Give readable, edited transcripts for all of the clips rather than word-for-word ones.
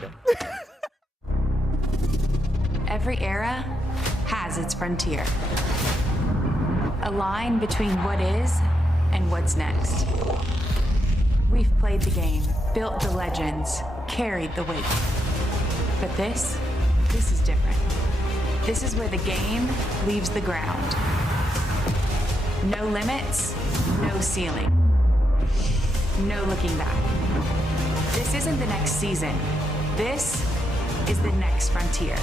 God. Every era has its frontier. A line between what is and what's next. We've played the game, built the legends, carried the weight. But this is different. This is where the game leaves the ground. No limits, no ceiling. No looking back. This isn't the next season. This is the next frontier.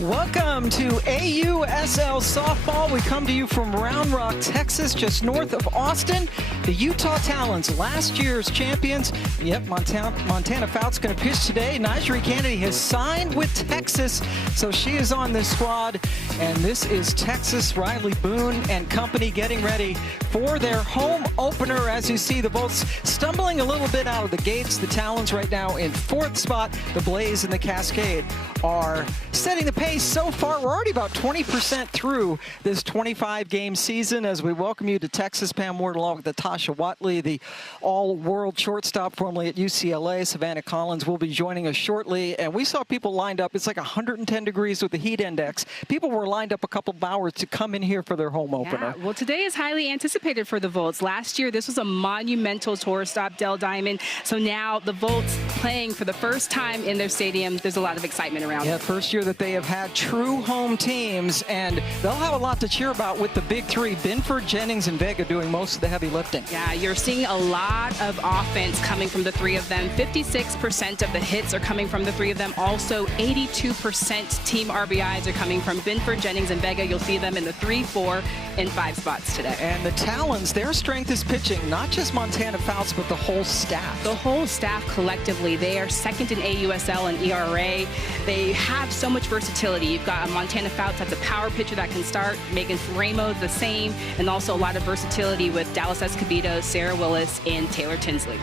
Welcome to AUSL Softball. We come to you from Round Rock, Texas, just north of Austin. The Utah Talons, last year's champions. Yep, Montana Fout's going to pitch today. Nigeri Kennedy has signed with Texas, so she is on this squad. And this is Texas, Riley Boone and company getting ready for their home opener. As you see, the Bolts stumbling a little bit out of the gates. The Talons right now in 4th spot. The Blaze and the Cascade are setting the pace so far. We're already about 20% through this 25-game season as we welcome you to Texas. Pam Ward along with Natasha Watley, the all-world shortstop formerly at UCLA. Savannah Collins will be joining us shortly. And we saw people lined up. It's like 110 degrees with the heat index. People were lined up a couple of hours to come in here for their home opener. Yeah, well, today is highly anticipated for the Volts. Last year, this was a monumental tour stop, Dell Diamond. So now the Volts playing for the first time in their stadium. There's a lot of excitement around. Yeah, first year that they have had true home teams, and they'll have a lot to cheer about with the big three, Binford, Jennings, and Vega doing most of the heavy lifting. Yeah, you're seeing a lot of offense coming from the three of them. 56% of the hits are coming from the three of them. Also, 82% team RBIs are coming from Binford, Jennings, and Vega. You'll see them in the 3, 4, and 5 spots today. And the Talons, their strength is pitching, not just Montana Fouts, but the whole staff. The whole staff collectively, they are second in AUSL and ERA. They have so much versatility. You've got a Montana Fouts that's a power pitcher that can start. Megan Ramos the same, and also a lot of versatility with Dallas Escobedo, Sarah Willis, and Taylor Tinsley.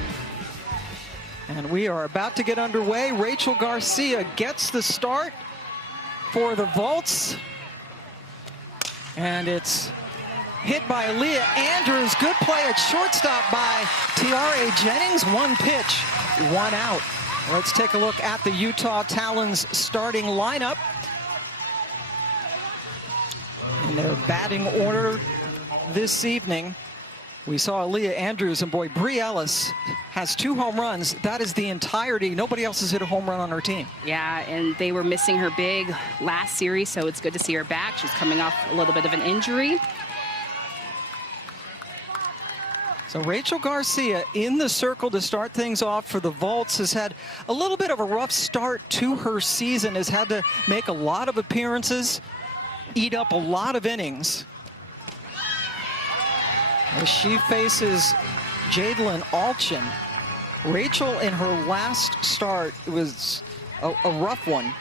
And we are about to get underway. Rachel Garcia gets the start for the Volts. And it's hit by Leah Andrews. Good play at shortstop by Tiare Jennings. 1 pitch, 1 out. Let's take a look at the Utah Talons starting lineup. In their batting order this evening, we saw Leah Andrews, and boy, Bree Ellis has 2 home runs. That is the entirety. Nobody else has hit a home run on her team. Yeah, and they were missing her big last series, so it's good to see her back. She's coming off a little bit of an injury. So Rachel Garcia in the circle to start things off for the Volts. Has had a little bit of a rough start to her season, has had to make a lot of appearances, eat up a lot of innings. As she faces Jadlyn Alchin. Rachel in her last start, it was a rough one,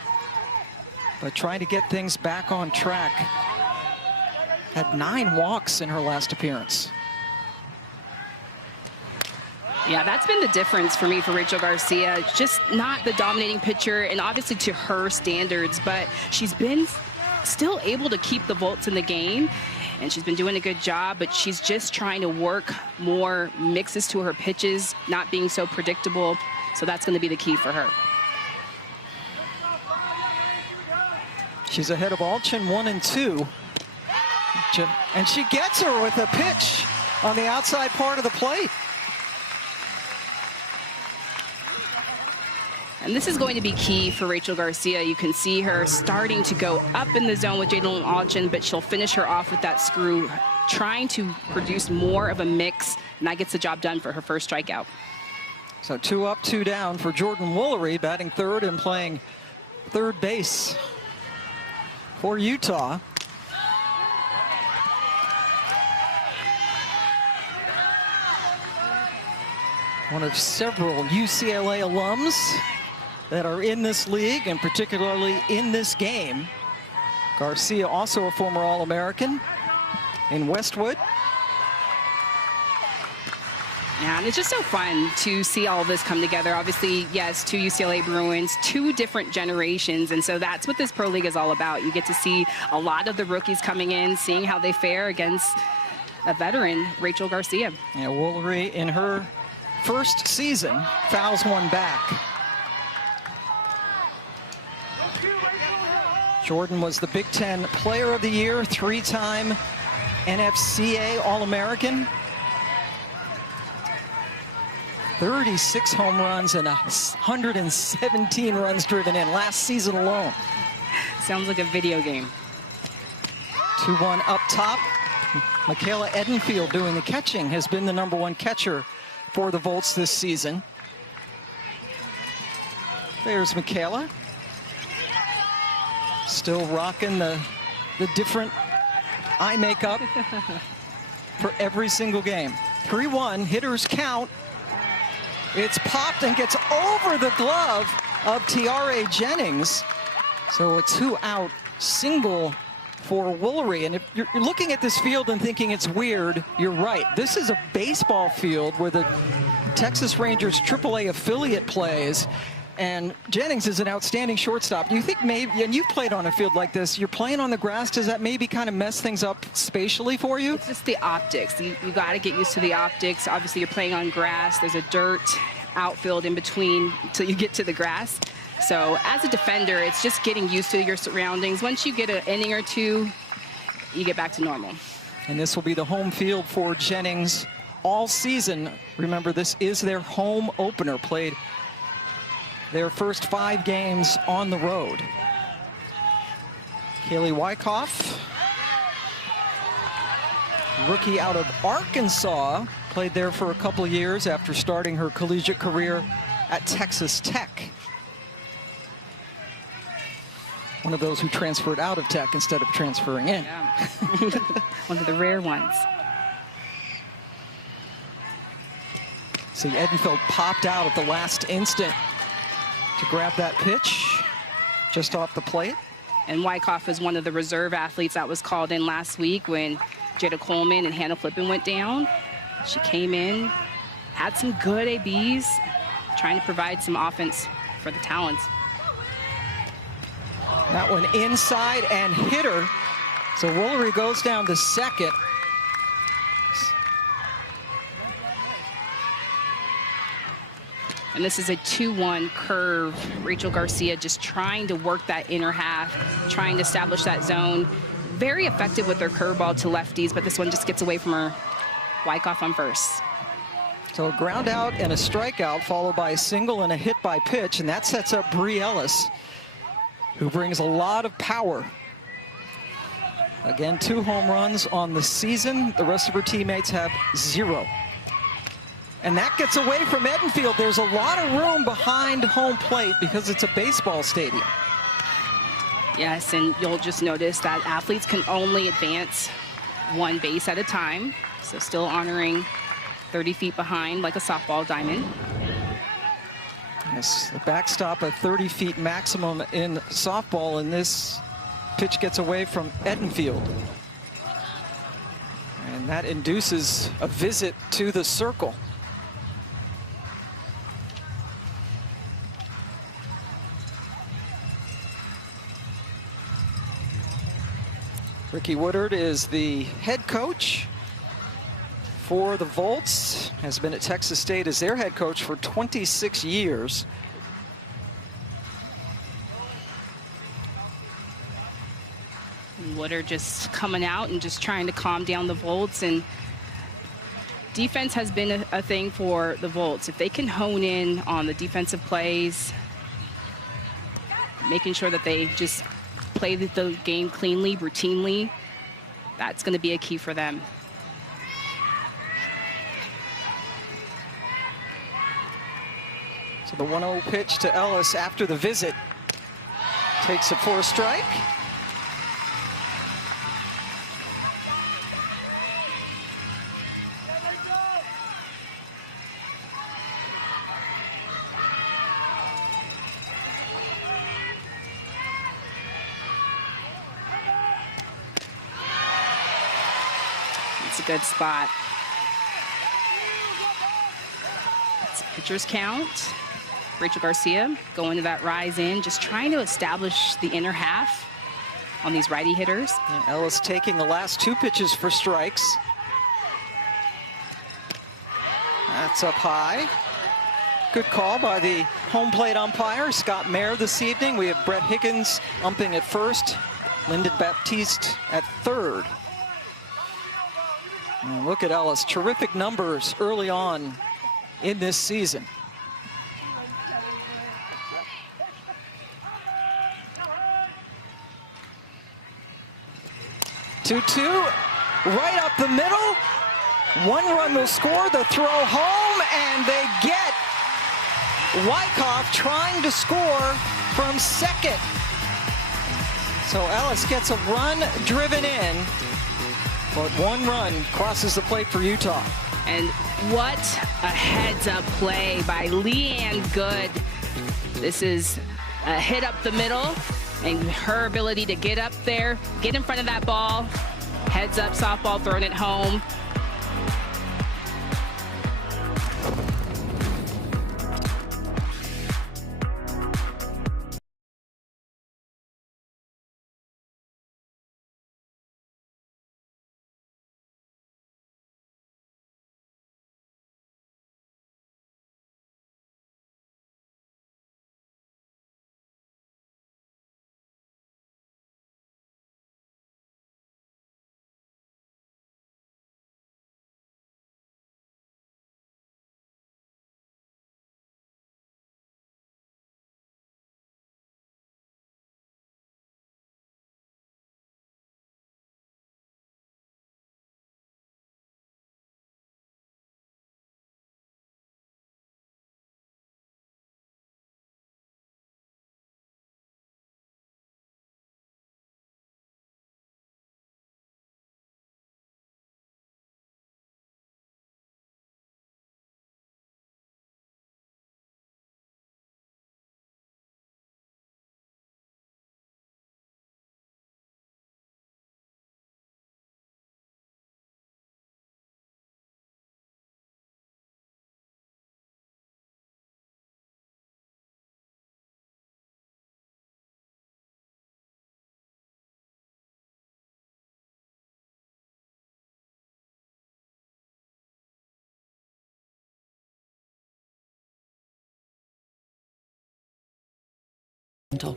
but trying to get things back on track. Had 9 walks in her last appearance. Yeah, that's been the difference for me for Rachel Garcia. Just not the dominating pitcher, and obviously to her standards, but she's been still able to keep the Volts in the game, and she's been doing a good job, but she's just trying to work more mixes to her pitches, not being so predictable. So that's going to be the key for her. She's ahead of Alchin 1-2. And she gets her with a pitch on the outside part of the plate. And this is going to be key for Rachel Garcia. You can see her starting to go up in the zone with Jadlyn Alchin, but she'll finish her off with that screw, trying to produce more of a mix, and that gets the job done for her first strikeout. So 2 up, 2 down for Jordan Woolery, batting third and playing third base for Utah. One of several UCLA alums that are in this league, and particularly in this game. Garcia, also a former All-American in Westwood. Yeah, and it's just so fun to see all this come together. Obviously, yes, 2 UCLA Bruins, 2 different generations, and so that's what this Pro League is all about. You get to see a lot of the rookies coming in, seeing how they fare against a veteran, Rachel Garcia. Yeah, Woolery in her first season fouls one back. Jordan was the Big Ten Player of the Year, 3-time NFCA All-American. 36 home runs and 117 runs driven in last season alone. Sounds like a video game. 2-1 up top. Michaela Edenfield doing the catching, has been the #1 catcher for the Volts this season. There's Michaela. Still rocking the different eye makeup for every single game. 3-1, hitters count. It's popped and gets over the glove of Tiare Jennings. So a 2-out single for Woolery. And if you're looking at this field and thinking it's weird, you're right. This is a baseball field where the Texas Rangers AAA affiliate plays. And Jennings is an outstanding shortstop. Do you think maybe, and you've played on a field like this, you're playing on the grass, does that maybe kind of mess things up spatially for you? It's just the optics. You got to get used to the optics. Obviously, you're playing on grass. There's a dirt outfield in between until you get to the grass. So as a defender, it's just getting used to your surroundings. Once you get an inning or two, you get back to normal. And this will be the home field for Jennings all season. Remember, this is their home opener, played their first 5 games on the road. Kaylee Wyckoff, rookie out of Arkansas, played there for a couple of years after starting her collegiate career at Texas Tech. One of those who transferred out of Tech instead of transferring in. Yeah. One of the rare ones. See, Edenfield popped out at the last instant to grab that pitch just off the plate. And Wyckoff is one of the reserve athletes that was called in last week when Jada Coleman and Hannah Flippen went down. She came in, had some good ABs, trying to provide some offense for the Talons. That one inside and hit her. So Woolery goes down to second. And this is a 2-1 curve. Rachel Garcia just trying to work that inner half, trying to establish that zone. Very effective with their curveball to lefties, but this one just gets away from her. Wyckoff on first. So a ground out and a strikeout, followed by a single and a hit by pitch, and that sets up Bree Ellis, who brings a lot of power. Again, 2 home runs on the season. The rest of her teammates have 0. And that gets away from Edenfield. There's a lot of room behind home plate because it's a baseball stadium. Yes, and you'll just notice that athletes can only advance 1 base at a time. So still honoring 30 feet behind like a softball diamond. Yes, the backstop at 30 feet maximum in softball, and this pitch gets away from Edenfield. And that induces a visit to the circle. Ricky Woodard is the head coach for the Volts, has been at Texas State as their head coach for 26 years. Woodard just coming out and just trying to calm down the Volts, and defense has been a thing for the Volts. If they can hone in on the defensive plays, making sure that they just play the game cleanly, routinely, that's going to be a key for them. So the 1-0 pitch to Ellis after the visit takes it for a strike. It's a good spot. It's pitcher's count. Rachel Garcia going to that rise in, just trying to establish the inner half on these righty hitters. And Ellis taking the last 2 pitches for strikes. That's up high. Good call by the home plate umpire, Scott Mayer, this evening. We have Brett Higgins umping at first, Lyndon Baptiste at third. And look at Ellis, terrific numbers early on in this season. Two-two, right up the middle. One run will score, the throw home, and they get Wyckoff trying to score from second. So Ellis gets a run driven in, but one run crosses the plate for Utah. And what a heads-up play by Leanne Good. This is a hit up the middle, and her ability to get up there, get in front of that ball, heads up softball, throwing it home.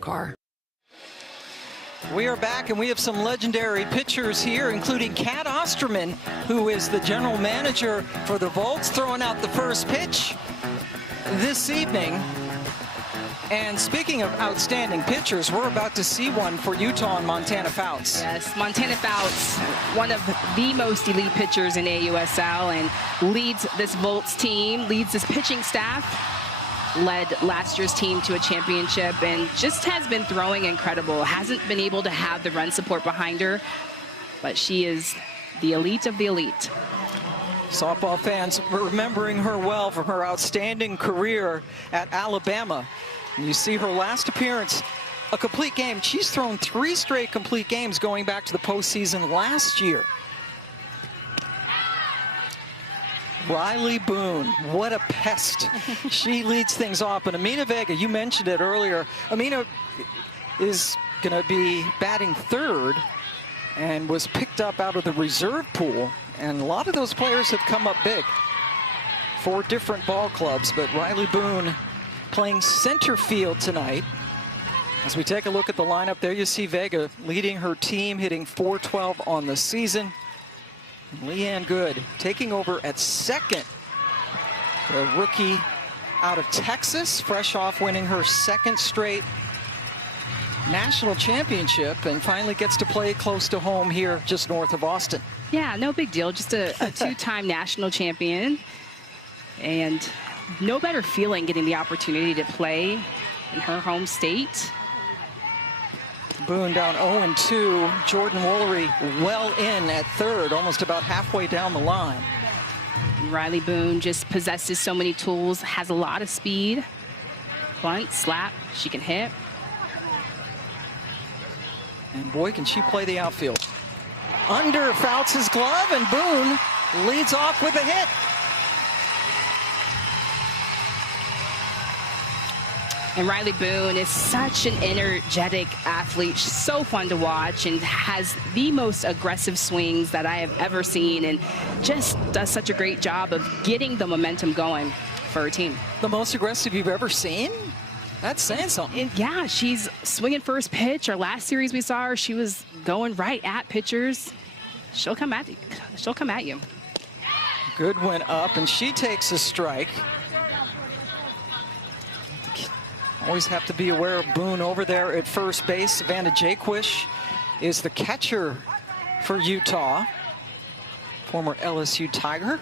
Car. We are back, and we have some legendary pitchers here, including Kat Osterman, who is the general manager for the Volts, throwing out the first pitch this evening. And speaking of outstanding pitchers, we're about to see one for Utah and Montana Fouts. Yes, Montana Fouts, one of the most elite pitchers in AUSL, and leads this Volts team, leads this pitching staff. Led last year's team to a championship and just has been throwing incredible. Hasn't been able to have the run support behind her, but she is the elite of the elite. Softball fans remembering her well from her outstanding career at Alabama. And you see her last appearance, a complete game. She's thrown 3 straight complete games going back to the postseason last year. Riley Boone, what a pest. She leads things off. And Amina Vega, you mentioned it earlier. Amina is going to be batting third and was picked up out of the reserve pool. And a lot of those players have come up big for different ball clubs. But Riley Boone playing center field tonight. As we take a look at the lineup there, you see Vega leading her team, hitting .412 on the season. Leanne Good taking over at second. The rookie out of Texas, fresh off winning her second straight national championship, and finally gets to play close to home here just north of Austin. Yeah, no big deal. Just a two-time national champion. And no better feeling getting the opportunity to play in her home state. Boone down 0-2. Jordan Woolery well in at third, almost about halfway down the line. Riley Boone just possesses so many tools, has a lot of speed. Bunt, slap, she can hit. And boy, can she play the outfield. Under Fouts' glove, and Boone leads off with a hit. And Riley Boone is such an energetic athlete. She's so fun to watch and has the most aggressive swings that I have ever seen, and just does such a great job of getting the momentum going for her team. The most aggressive you've ever seen? That's saying something. And yeah, she's swinging first pitch. Our last series we saw her, she was going right at pitchers. She'll come at you. She'll come at you. Goodwin up, and she takes a strike. Always have to be aware of Boone over there at first base. Savannah Jaquish is the catcher for Utah, former LSU Tiger.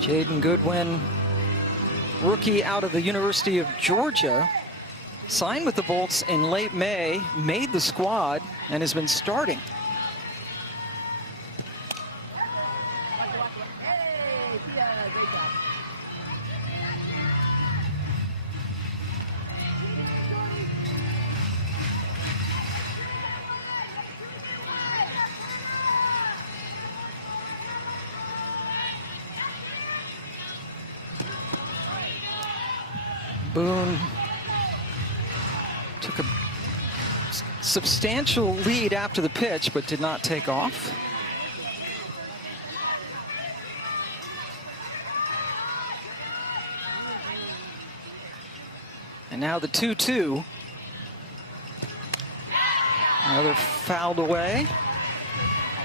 Jaden Goodwin, rookie out of the University of Georgia, signed with the Bolts in late May, made the squad, and has been starting. Boone took a substantial lead after the pitch, but did not take off. And now the 2-2. Another fouled away.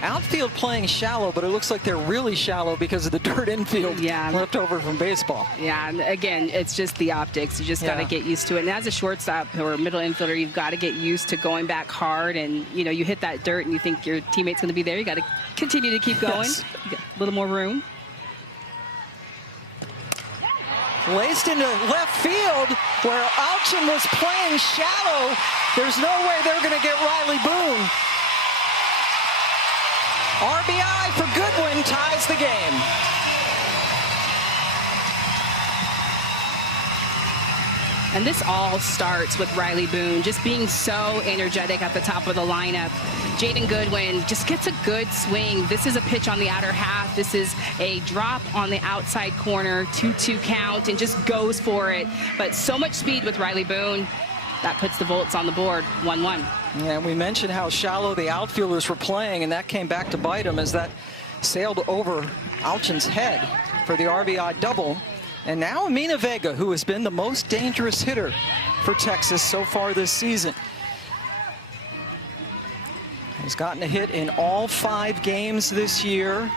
Outfield playing shallow, but it looks like they're really shallow because of the dirt infield left over from baseball. Yeah, and again, it's just the optics. You just got to get used to it. And as a shortstop or a middle infielder, you've got to get used to going back hard. And, you know, you hit that dirt and you think your teammate's going to be there. You got to continue to keep going. Yes. You got a little more room. Laced into left field where Alchin was playing shallow. There's no way they're going to get Riley Boone. RBI for Goodwin ties the game. And this all starts with Riley Boone just being so energetic at the top of the lineup. Jaden Goodwin just gets a good swing. This is a pitch on the outer half. This is a drop on the outside corner, 2-2 count, and just goes for it. But so much speed with Riley Boone. That puts the Bolts on the board, 1-1. Yeah, and we mentioned how shallow the outfielders were playing, and that came back to bite them as that sailed over Alchin's head for the RBI double. And now Amina Vega, who has been the most dangerous hitter for Texas so far this season, has gotten a hit in all 5 games this year.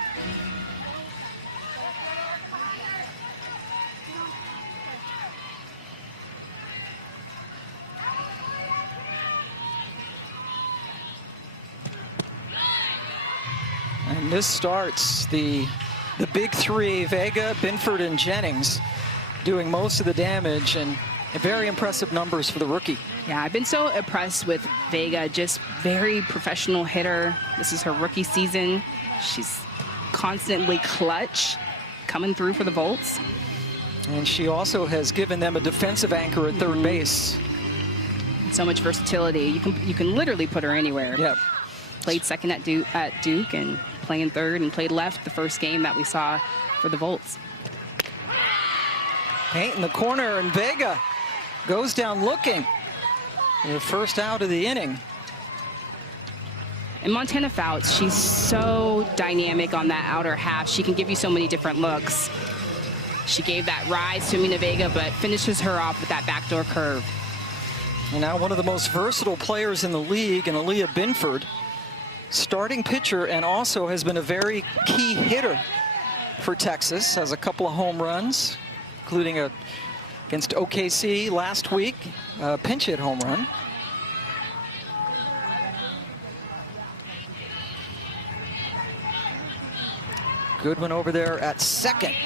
And this starts the big three, Vega, Binford, and Jennings, doing most of the damage, and very impressive numbers for the rookie. Yeah, I've been so impressed with Vega, just very professional hitter. This is her rookie season. She's constantly clutch, coming through for the Bolts. And she also has given them a defensive anchor at third base. So much versatility. You can literally put her anywhere. Yep. Played second at Duke and playing third, and played left the first game that we saw for the Bolts. Paint in the corner, and Vega goes down looking. The first out of the inning. And Montana Fouts, she's so dynamic on that outer half. She can give you so many different looks. She gave that rise to Amina Vega, but finishes her off with that backdoor curve. And now one of the most versatile players in the league, and Aaliyah Binford, starting pitcher, and also has been a very key hitter for Texas. Has a couple of home runs, including against OKC last week, a pinch hit home run. Goodwin over there at second.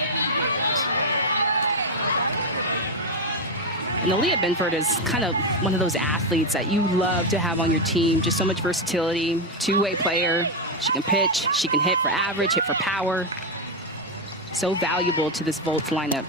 And Aaliyah Binford is kind of one of those athletes that you love to have on your team. Just so much versatility, two-way player. She can pitch, she can hit for average, hit for power. So valuable to this Bolts lineup.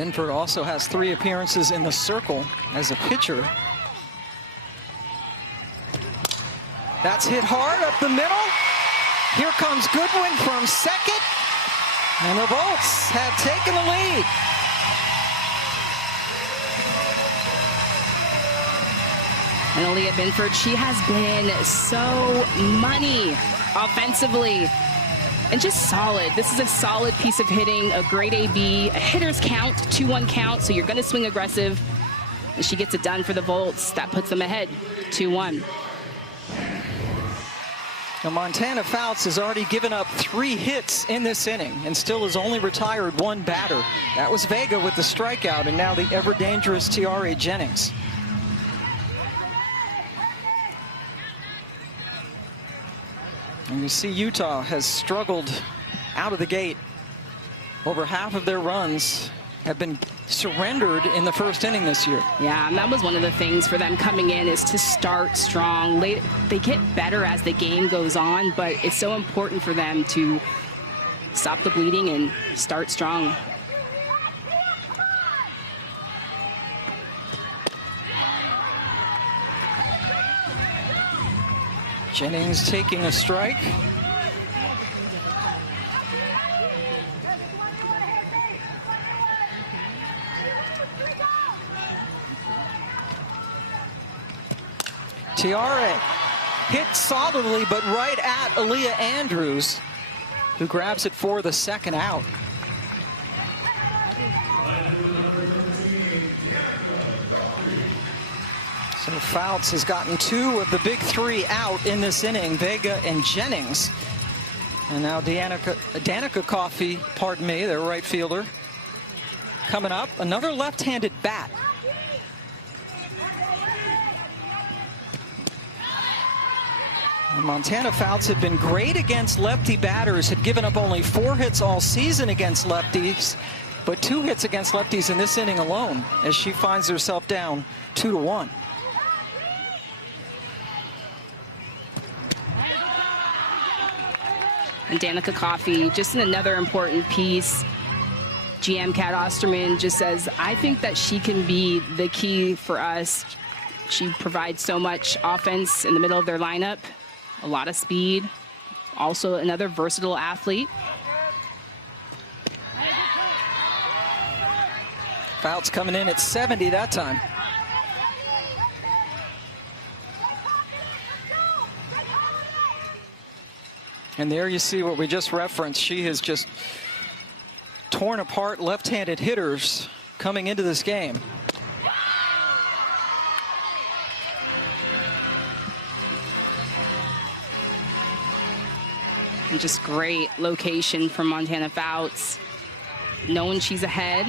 Binford also has 3 appearances in the circle as a pitcher. That's hit hard up the middle. Here comes Goodwin from second. And the Bolts have taken the lead. And Aaliyah Binford, she has been so money offensively and just solid. This is a solid piece of hitting, a great AB, a hitter's count, 2-1 count, so you're going to swing aggressive. And she gets it done for the Volts. That puts them ahead, 2-1. Now, Montana Fouts has already given up 3 hits in this inning and still has only retired 1 batter. That was Vega with the strikeout, and now the ever-dangerous Tiare Jennings. And you see Utah has struggled out of the gate. Over half of their runs have been surrendered in the first inning this year. Yeah, and that was one of the things for them coming in, is to start strong. They get better as the game goes on, but it's so important for them to stop the bleeding and start strong. Jennings taking a strike. Tiare hit solidly, but right at Aaliyah Andrews, who grabs it for the second out. So Fouts has gotten 2 of the big 3 out in this inning, Vega and Jennings. And now Danica Coffey, pardon me, their right fielder. Coming up, another left-handed bat. And Montana Fouts had been great against lefty batters, had given up only 4 hits all season against lefties, but 2 hits against lefties in this inning alone, as she finds herself down 2-1. And Danica Coffey, just in another important piece. GM Kat Osterman just says, I think that she can be the key for us. She provides so much offense in the middle of their lineup, a lot of speed, also another versatile athlete. Fouts coming in at 70 that time. And there you see what we just referenced. She has just torn apart left-handed hitters coming into this game. And just great location from Montana Fouts, knowing she's ahead.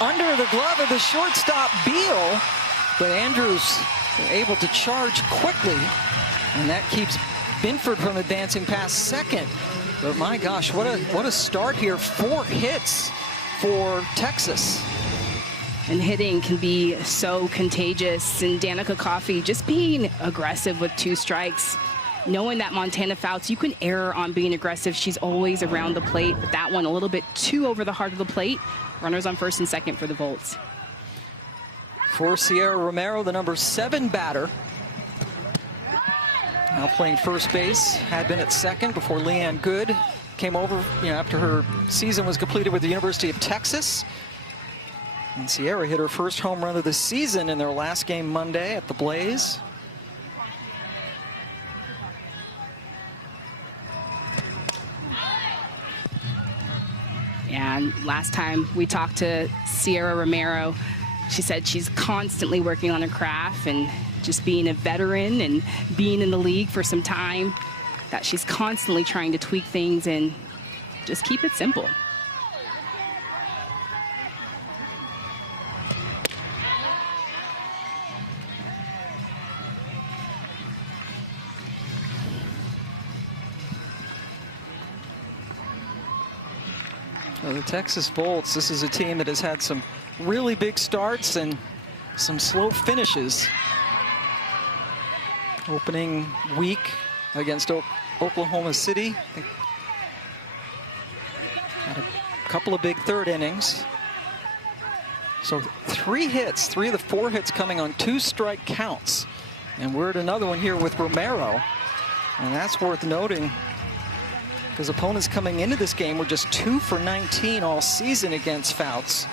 Under the glove of the shortstop, Beal, but Andrews able to charge quickly, and that keeps Binford from advancing past second. But my gosh, what a start here. 4 hits for Texas. And hitting can be so contagious. And Danica Coffey just being aggressive with 2 strikes, knowing that Montana Fouts, you can err on being aggressive. She's always around the plate, but that one a little bit too over the heart of the plate. Runners on first and second for the Volts. For Sierra Romero, the number 7 batter. Now playing first base, had been at second before Leanne Good came over, after her season was completed with the University of Texas. And Sierra hit her first home run of the season in their last game Monday at the Blaze. And last time we talked to Sierra Romero, she said she's constantly working on her craft, and just being a veteran and being in the league for some time, that she's constantly trying to tweak things and just keep it simple. So the Texas Bolts, this is a team that has had some really big starts and some slow finishes. Opening week against Oklahoma City. Had a couple of big third innings. So 3 hits, 3 of the 4 hits coming on 2 strike counts. And we're at another one here with Romero. And that's worth noting because opponents coming into this game were just 2 for 19 all season against Fouts.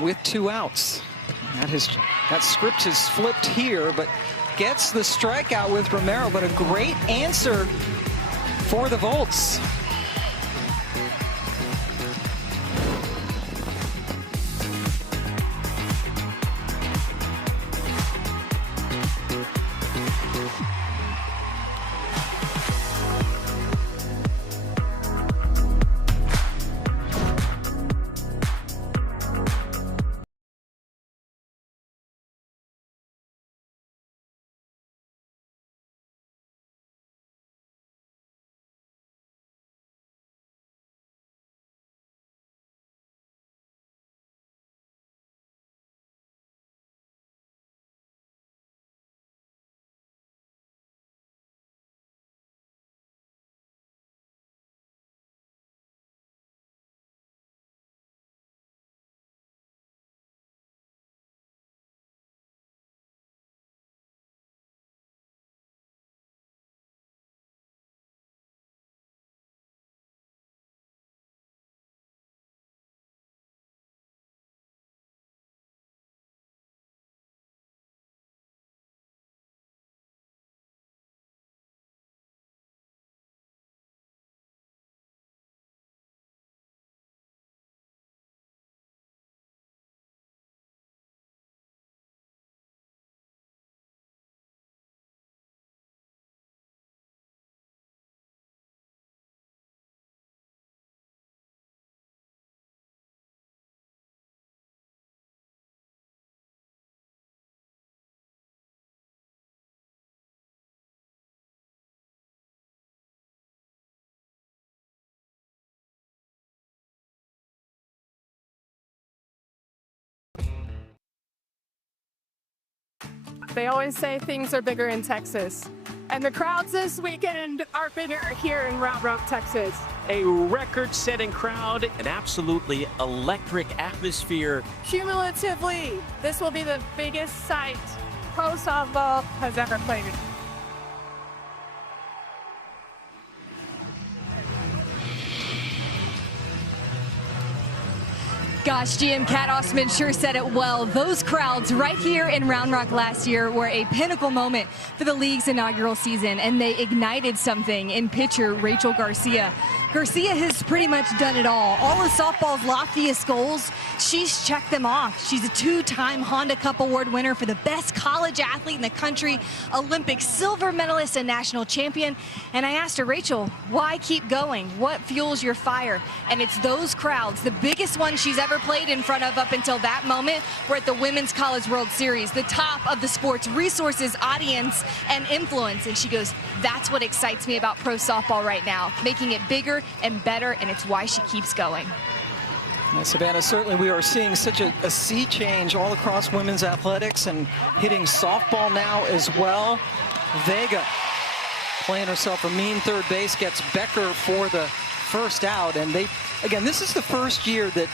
With 2 outs. That script has flipped here, but gets the strikeout with Romero, but a great answer for the Volts. They always say things are bigger in Texas. And the crowds this weekend are bigger here in Round Rock, Texas. A record-setting crowd, an absolutely electric atmosphere. Cumulatively, this will be the biggest site pro softball has ever played in. Gosh, GM Kat Ostman sure said it well. Those crowds right here in Round Rock last year were a pinnacle moment for the league's inaugural season, and they ignited something in pitcher Rachel Garcia. Garcia has pretty much done it all. All of softball's loftiest goals, she's checked them off. She's a 2-time Honda Cup Award winner for the best college athlete in the country, Olympic silver medalist and national champion. And I asked her, Rachel, why keep going? What fuels your fire? And it's those crowds, the biggest one she's ever played in front of up until that moment. We're at the Women's College World Series, the top of the sport's resources, audience, and influence. And she goes, that's what excites me about pro softball right now, making it bigger and better, and it's why she keeps going. Well, Savannah, certainly we are seeing such a sea change all across women's athletics and hitting softball now as well. Vega playing herself a mean third base, gets Becker for the first out. And again, this is the first year that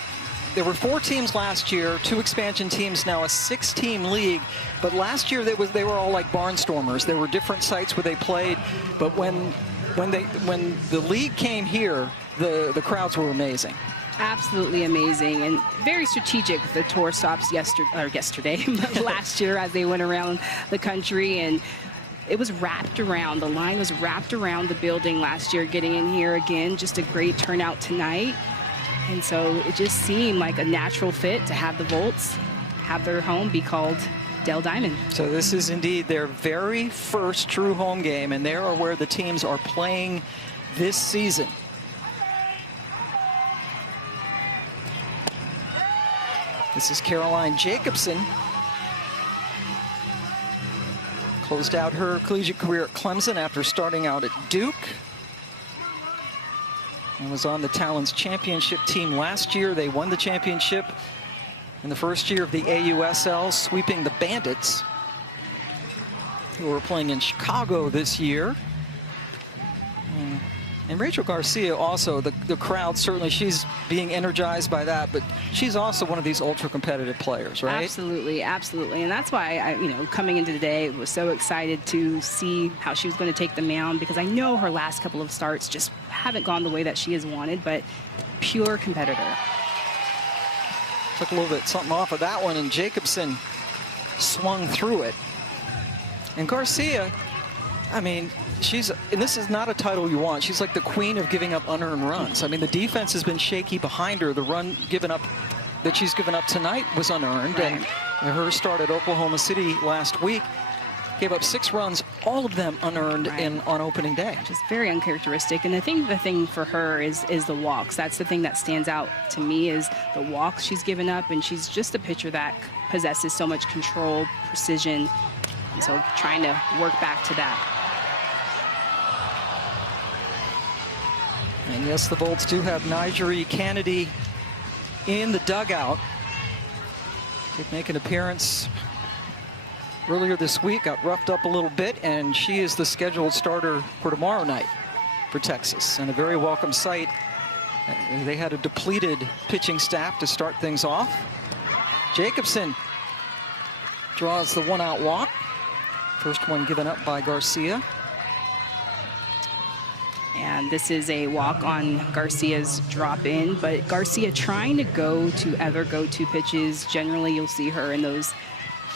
there were 4 teams last year, 2 expansion teams now, a 6-team league. But last year they were all like barnstormers. There were different sites where they played. But when the league came here, the crowds were amazing. Absolutely amazing and very strategic. The tour stops yesterday, last year as they went around the country, and it was wrapped around. The line was wrapped around the building last year. Getting in here again, just a great turnout tonight. And so it just seemed like a natural fit to have the Volts have their home be called Dell Diamond. So this is indeed their very first true home game, and there are where the teams are playing this season. This is Caroline Jacobson. Closed out her collegiate career at Clemson after starting out at Duke. And was on the Talons championship team last year. They won the championship in the first year of the AUSL, sweeping the Bandits, who are playing in Chicago this year. And Rachel Garcia also, the crowd, certainly she's being energized by that, but she's also one of these ultra competitive players, right? Absolutely, absolutely. And that's why I, coming into today, was so excited to see how she was going to take the mound, because I know her last couple of starts just haven't gone the way that she has wanted, but pure competitor. Took a little bit something off of that one, and Jacobson swung through it. And Garcia, I mean, and this is not a title you want. She's like the queen of giving up unearned runs. I mean, the defense has been shaky behind her. The run given up that she's given up tonight was unearned. Right. And her start at Oklahoma City last week gave up 6 runs, all of them unearned on opening day. Just very uncharacteristic. And I think the thing for her is the walks. That's the thing that stands out to me, is the walks she's given up. And she's just a pitcher that possesses so much control, precision. And so trying to work back to that. And yes, the Bolts do have Nigeri Kennedy in the dugout. Did make an appearance earlier this week, got roughed up a little bit, and she is the scheduled starter for tomorrow night for Texas. And a very welcome sight. They had a depleted pitching staff to start things off. Jacobson draws the 1-out walk. First one given up by Garcia. And this is a walk on Garcia's drop in, but Garcia trying to go to other go-to pitches. Generally, you'll see her in those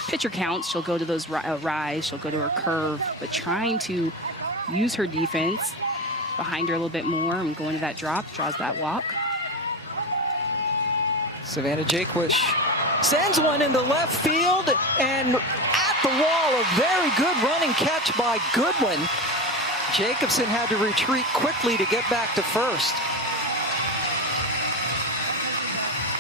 pitcher counts. She'll go to those rise, she'll go to her curve, but trying to use her defense behind her a little bit more and going to that drop, draws that walk. Savannah Jaquish sends one in the left field, and at the wall, a very good running catch by Goodwin. Jacobson had to retreat quickly to get back to first.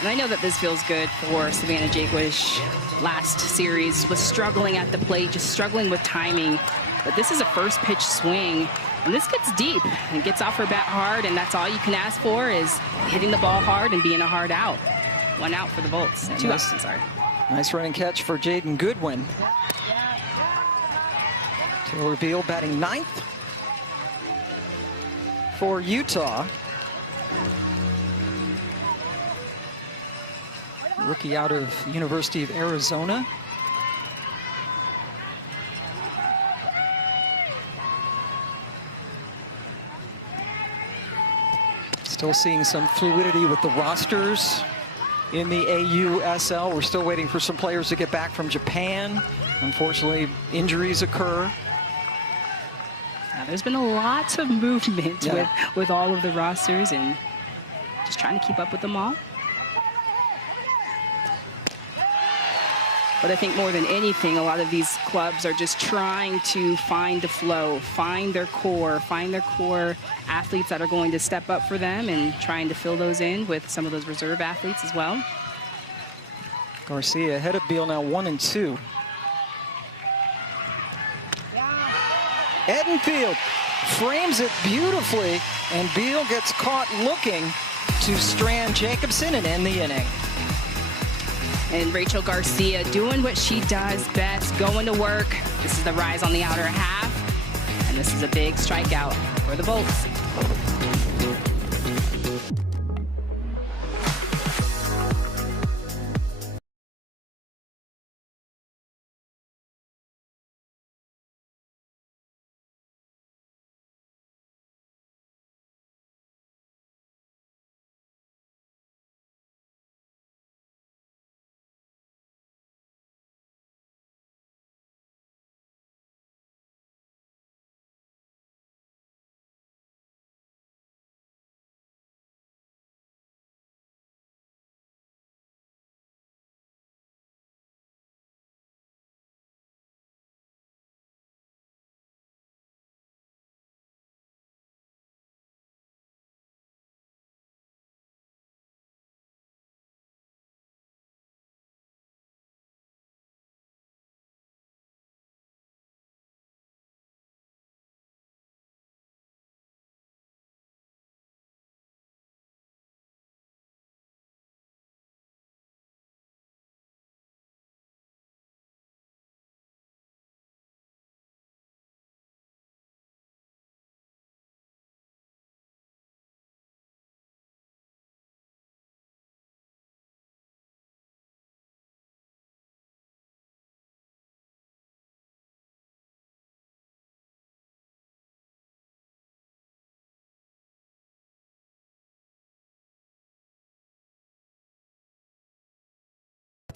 And I know that this feels good for Savannah Jaquish. Last series was struggling at the plate, just struggling with timing. But this is a first pitch swing, and this gets deep and gets off her bat hard, and that's all you can ask for, is hitting the ball hard and being a hard out. 1 out for the Bolts. 2 outs, I'm sorry. Nice running catch for Jaden Goodwin. Taylor Veal batting 9th for Utah. Rookie out of University of Arizona. Still seeing some fluidity with the rosters in the AUSL. We're still waiting for some players to get back from Japan. Unfortunately, injuries occur. Now, there's been a lot of movement with all of the rosters, and just trying to keep up with them all. But I think more than anything, a lot of these clubs are just trying to find the flow, find their core athletes that are going to step up for them, and trying to fill those in with some of those reserve athletes as well. Garcia ahead of Beal now, 1-2. Edenfield frames it beautifully, and Beal gets caught looking to strand Jacobson and end the inning. And Rachel Garcia doing what she does best, going to work. This is the rise on the outer half, and this is a big strikeout for the Bolts.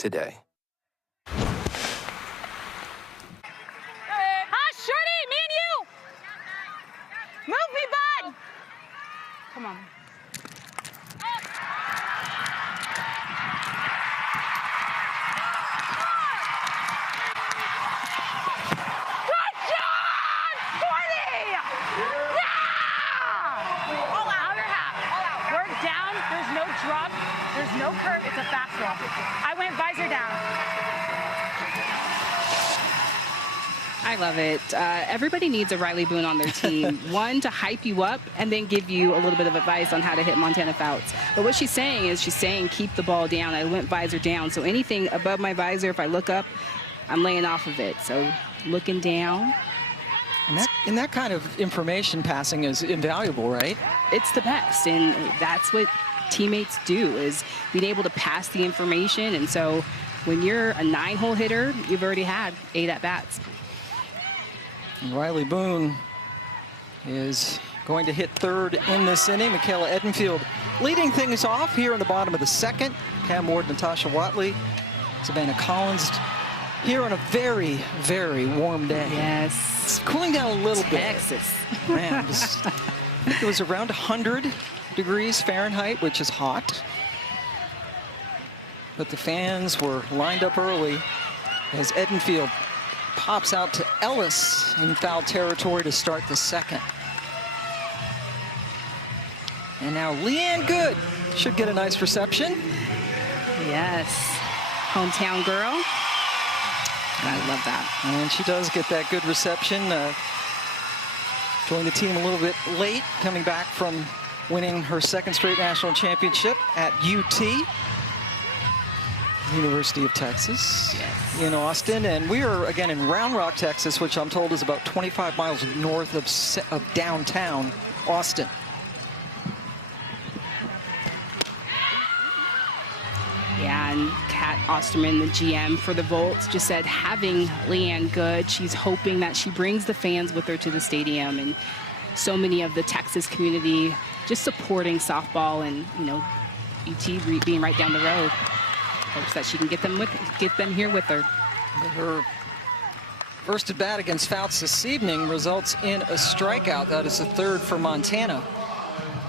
today. Shorty, me and you! Move me, bud! Come on. Good job, Shorty! Yeah! All out. Outer half. All out. We're down. There's no drop. There's no curve. It's a fastball. I went visor down. I love it. Everybody needs a Riley Boone on their team. One, to hype you up and then give you a little bit of advice on how to hit Montana Fouts. But what she's saying keep the ball down. I went visor down. So anything above my visor, if I look up, I'm laying off of it. So looking down. And that kind of information passing is invaluable, right? It's the best. And that's what teammates do, is being able to pass the information. And so when you're a 9-hole hitter, you've already had 8 at-bats. Riley Boone is going to hit third in this inning. Michaela Edenfield leading things off here in the bottom of the second. Pam Ward, Natasha Watley, Savannah Collins here on a very, very warm day. Yes. It's cooling down a little bit. Texas. Man, it was around 100 degrees Fahrenheit, which is hot. But the fans were lined up early as Edenfield pops out to Ellis in foul territory to start the second. And now Leanne Good should get a nice reception. Yes. Hometown girl. I love that. And she does get that good reception. Joined the team a little bit late, coming back from winning her second straight national championship at UT. University of Texas in Austin, and we are again in Round Rock, Texas, which I'm told is about 25 miles north of downtown Austin. Yeah, and Kat Osterman, the GM for the Volts, just said having Leanne Good, she's hoping that she brings the fans with her to the stadium, and so many of the Texas community just supporting softball, and UT being right down the road. Hopes that she can get them here with her. Her first at bat against Fouts this evening results in a strikeout. That is the third for Montana.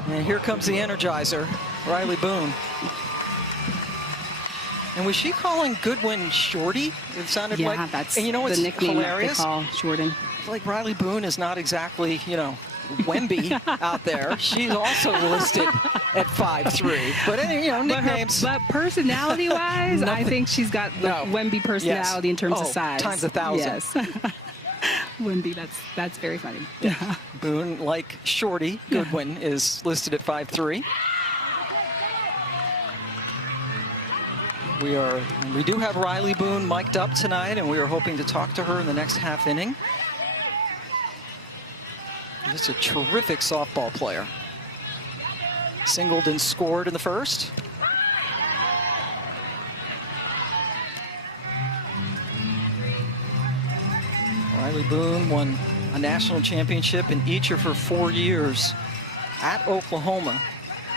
And here comes the Energizer, Riley Boone. And was she calling Goodwin Shorty? It sounded like. Yeah, that's and you know what's the nickname hilarious? That they call Jordan. Like Riley Boone is not exactly, Wemby out there. She's also listed at 5'3". But nicknames. But personality-wise, I think she's got the Wemby personality in terms of size. Times 1,000. Yes. Wemby, that's very funny. Boone, like Shorty, Goodwin is listed at 5'3". We do have Riley Boone mic'd up tonight, and we are hoping to talk to her in the next half inning. Just a terrific softball player. Singled and scored in the first. Riley Boone won a national championship in each of her 4 years at Oklahoma,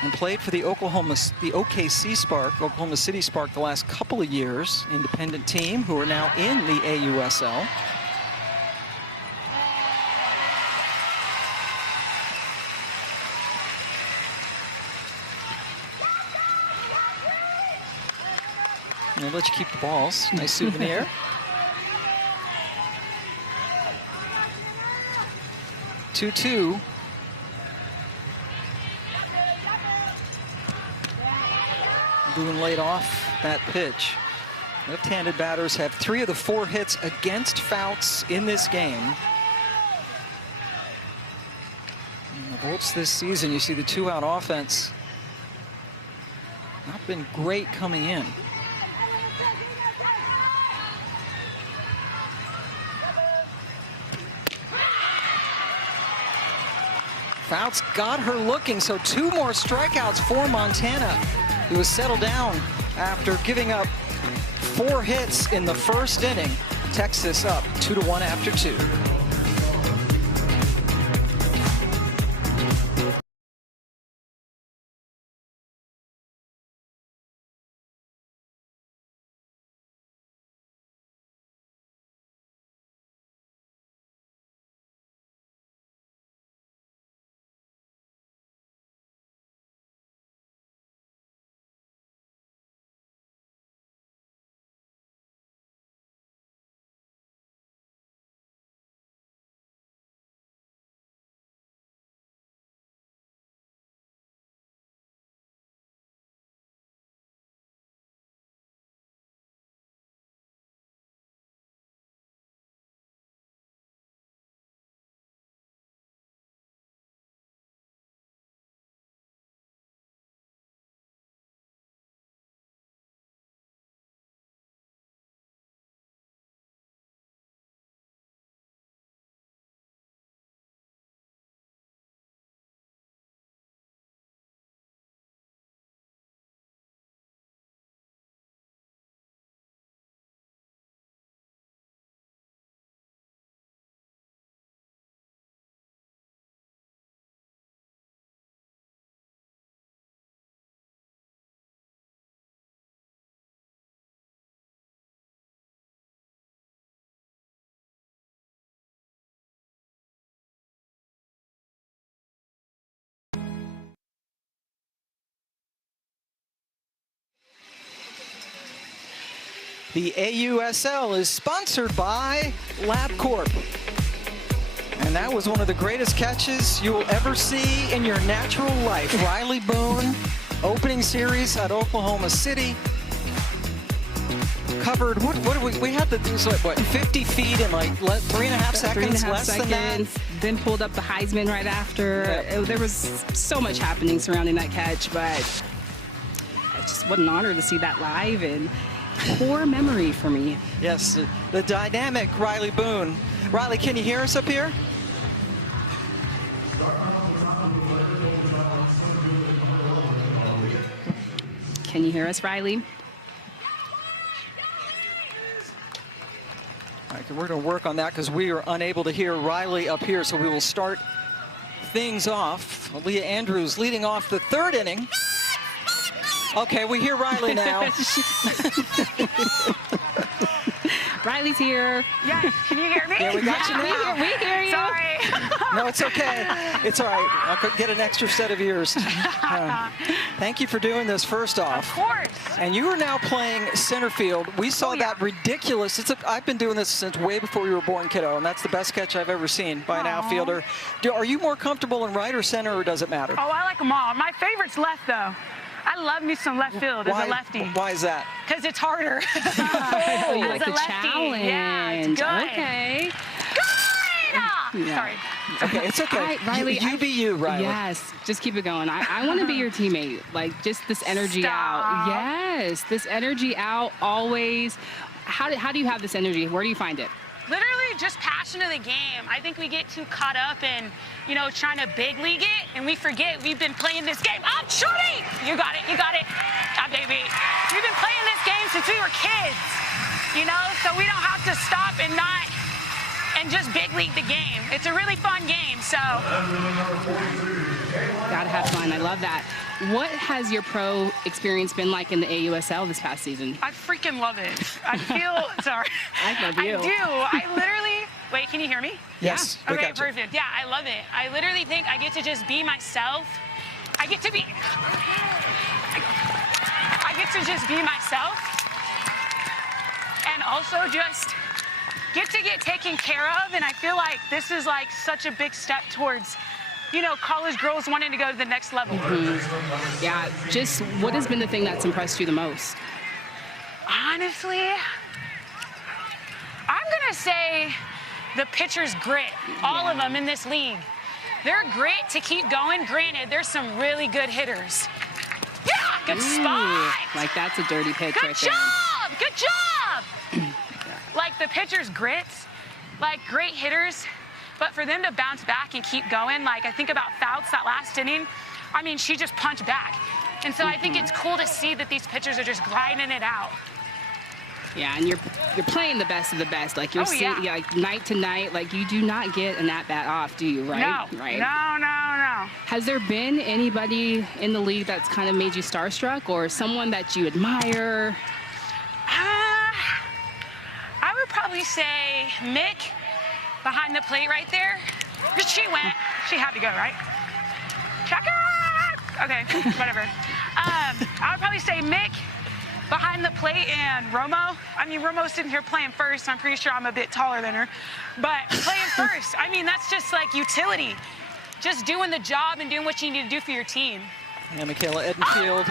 and played for the OKC Spark, Oklahoma City Spark, the last couple of years, independent team who are now in the AUSL. I'll let you keep the balls. Nice souvenir. Two-two. Boone laid off that pitch. Left-handed batters have 3 of the 4 hits against Fouts in this game. And the Bolts this season, you see the 2-out offense. Not been great coming in. Fouts got her looking, so 2 more strikeouts for Montana, who was settled down after giving up 4 hits in the first inning. Texas up 2-1 after 2. The AUSL is sponsored by LabCorp. And that was one of the greatest catches you will ever see in your natural life. Riley Boone, opening series at Oklahoma City. Covered, what we had the, what, 50 feet in like 3.5 seconds, less than that. Then pulled up the Heisman right after. Yep. There was so much happening surrounding that catch, but it just what an honor to see that live and core memory for me. Yes, the dynamic Riley Boone. Riley, can you hear us up here? Can you hear us, Riley? All right, we're going to work on that because we are unable to hear Riley up here, so we will start things off. Leah Andrews leading off the third inning. Okay, we hear Riley now. Riley's here. Yes, can you hear me? Yeah, we got you now. We hear you. Sorry. No, it's okay. It's all right. I could get an extra set of ears. Thank you for doing this first off. Of course. And you are now playing center field. We saw that ridiculous. I've been doing this since way before you were born, kiddo, and that's the best catch I've ever seen by an outfielder. Are you more comfortable in right or center, or does it matter? Oh, I like them all. My favorite's left, though. I love me some left field as a lefty. Why is that? Because it's harder. Oh, you like as a the lefty. challenge. Yeah, it's good. Okay. Good! Yeah. Sorry. Okay, it's okay. Riley, you be you, Riley. Yes, just keep it going. I want to be your teammate. Like, just this energy out. Yes, this energy out always. How do you have this energy? Where do you find it? Literally just passion of the game. I think we get too caught up in, you know, trying to big league it, and we forget we've been playing this game. I'm shooting! You got it, you got it. Ah, baby. We've been playing this game since we were kids, you know, so we don't have to stop and just big league the game. It's a really fun game, so. Gotta have fun, I love that. What has your pro experience been like in the AUSL this past season? I freaking love it. I feel, sorry. I love you. I do. I literally, wait, can you hear me? Yes. Yeah. Okay, perfect. Yeah, I love it. I literally think I get to just be myself. I get to just be myself. And also just get taken care of. And I feel like this is like such a big step towards, you know, college girls wanting to go to the next level. Mm-hmm. Yeah, just what has been the thing that's impressed you the most? Honestly, I'm gonna say the pitcher's grit, all of them in this league. Their grit to keep going. Granted, there's some really good hitters. Yeah, good spot. Like that's a dirty pitch good right job, good job. Like the pitcher's grits, like great hitters. But for them to bounce back and keep going, like I think about Fouts that last inning, I mean, she just punched back. And so I think it's cool to see that these pitchers are just grinding it out. Yeah, and you're playing the best of the best. Like you're seeing, like night to night, like you do not get an at-bat off, do you, right? No, right. No. Has there been anybody in the league that's kind of made you starstruck or someone that you admire? I would probably say Mick. Behind the plate right there. She went. She had to go, right? Check it! Okay, whatever. I would probably say Mick behind the plate and Romo. I mean, Romo's sitting here playing first. I'm pretty sure I'm a bit taller than her. But playing first, I mean, that's just like utility. Just doing the job and doing what you need to do for your team. Yeah, Michaela Edenfield.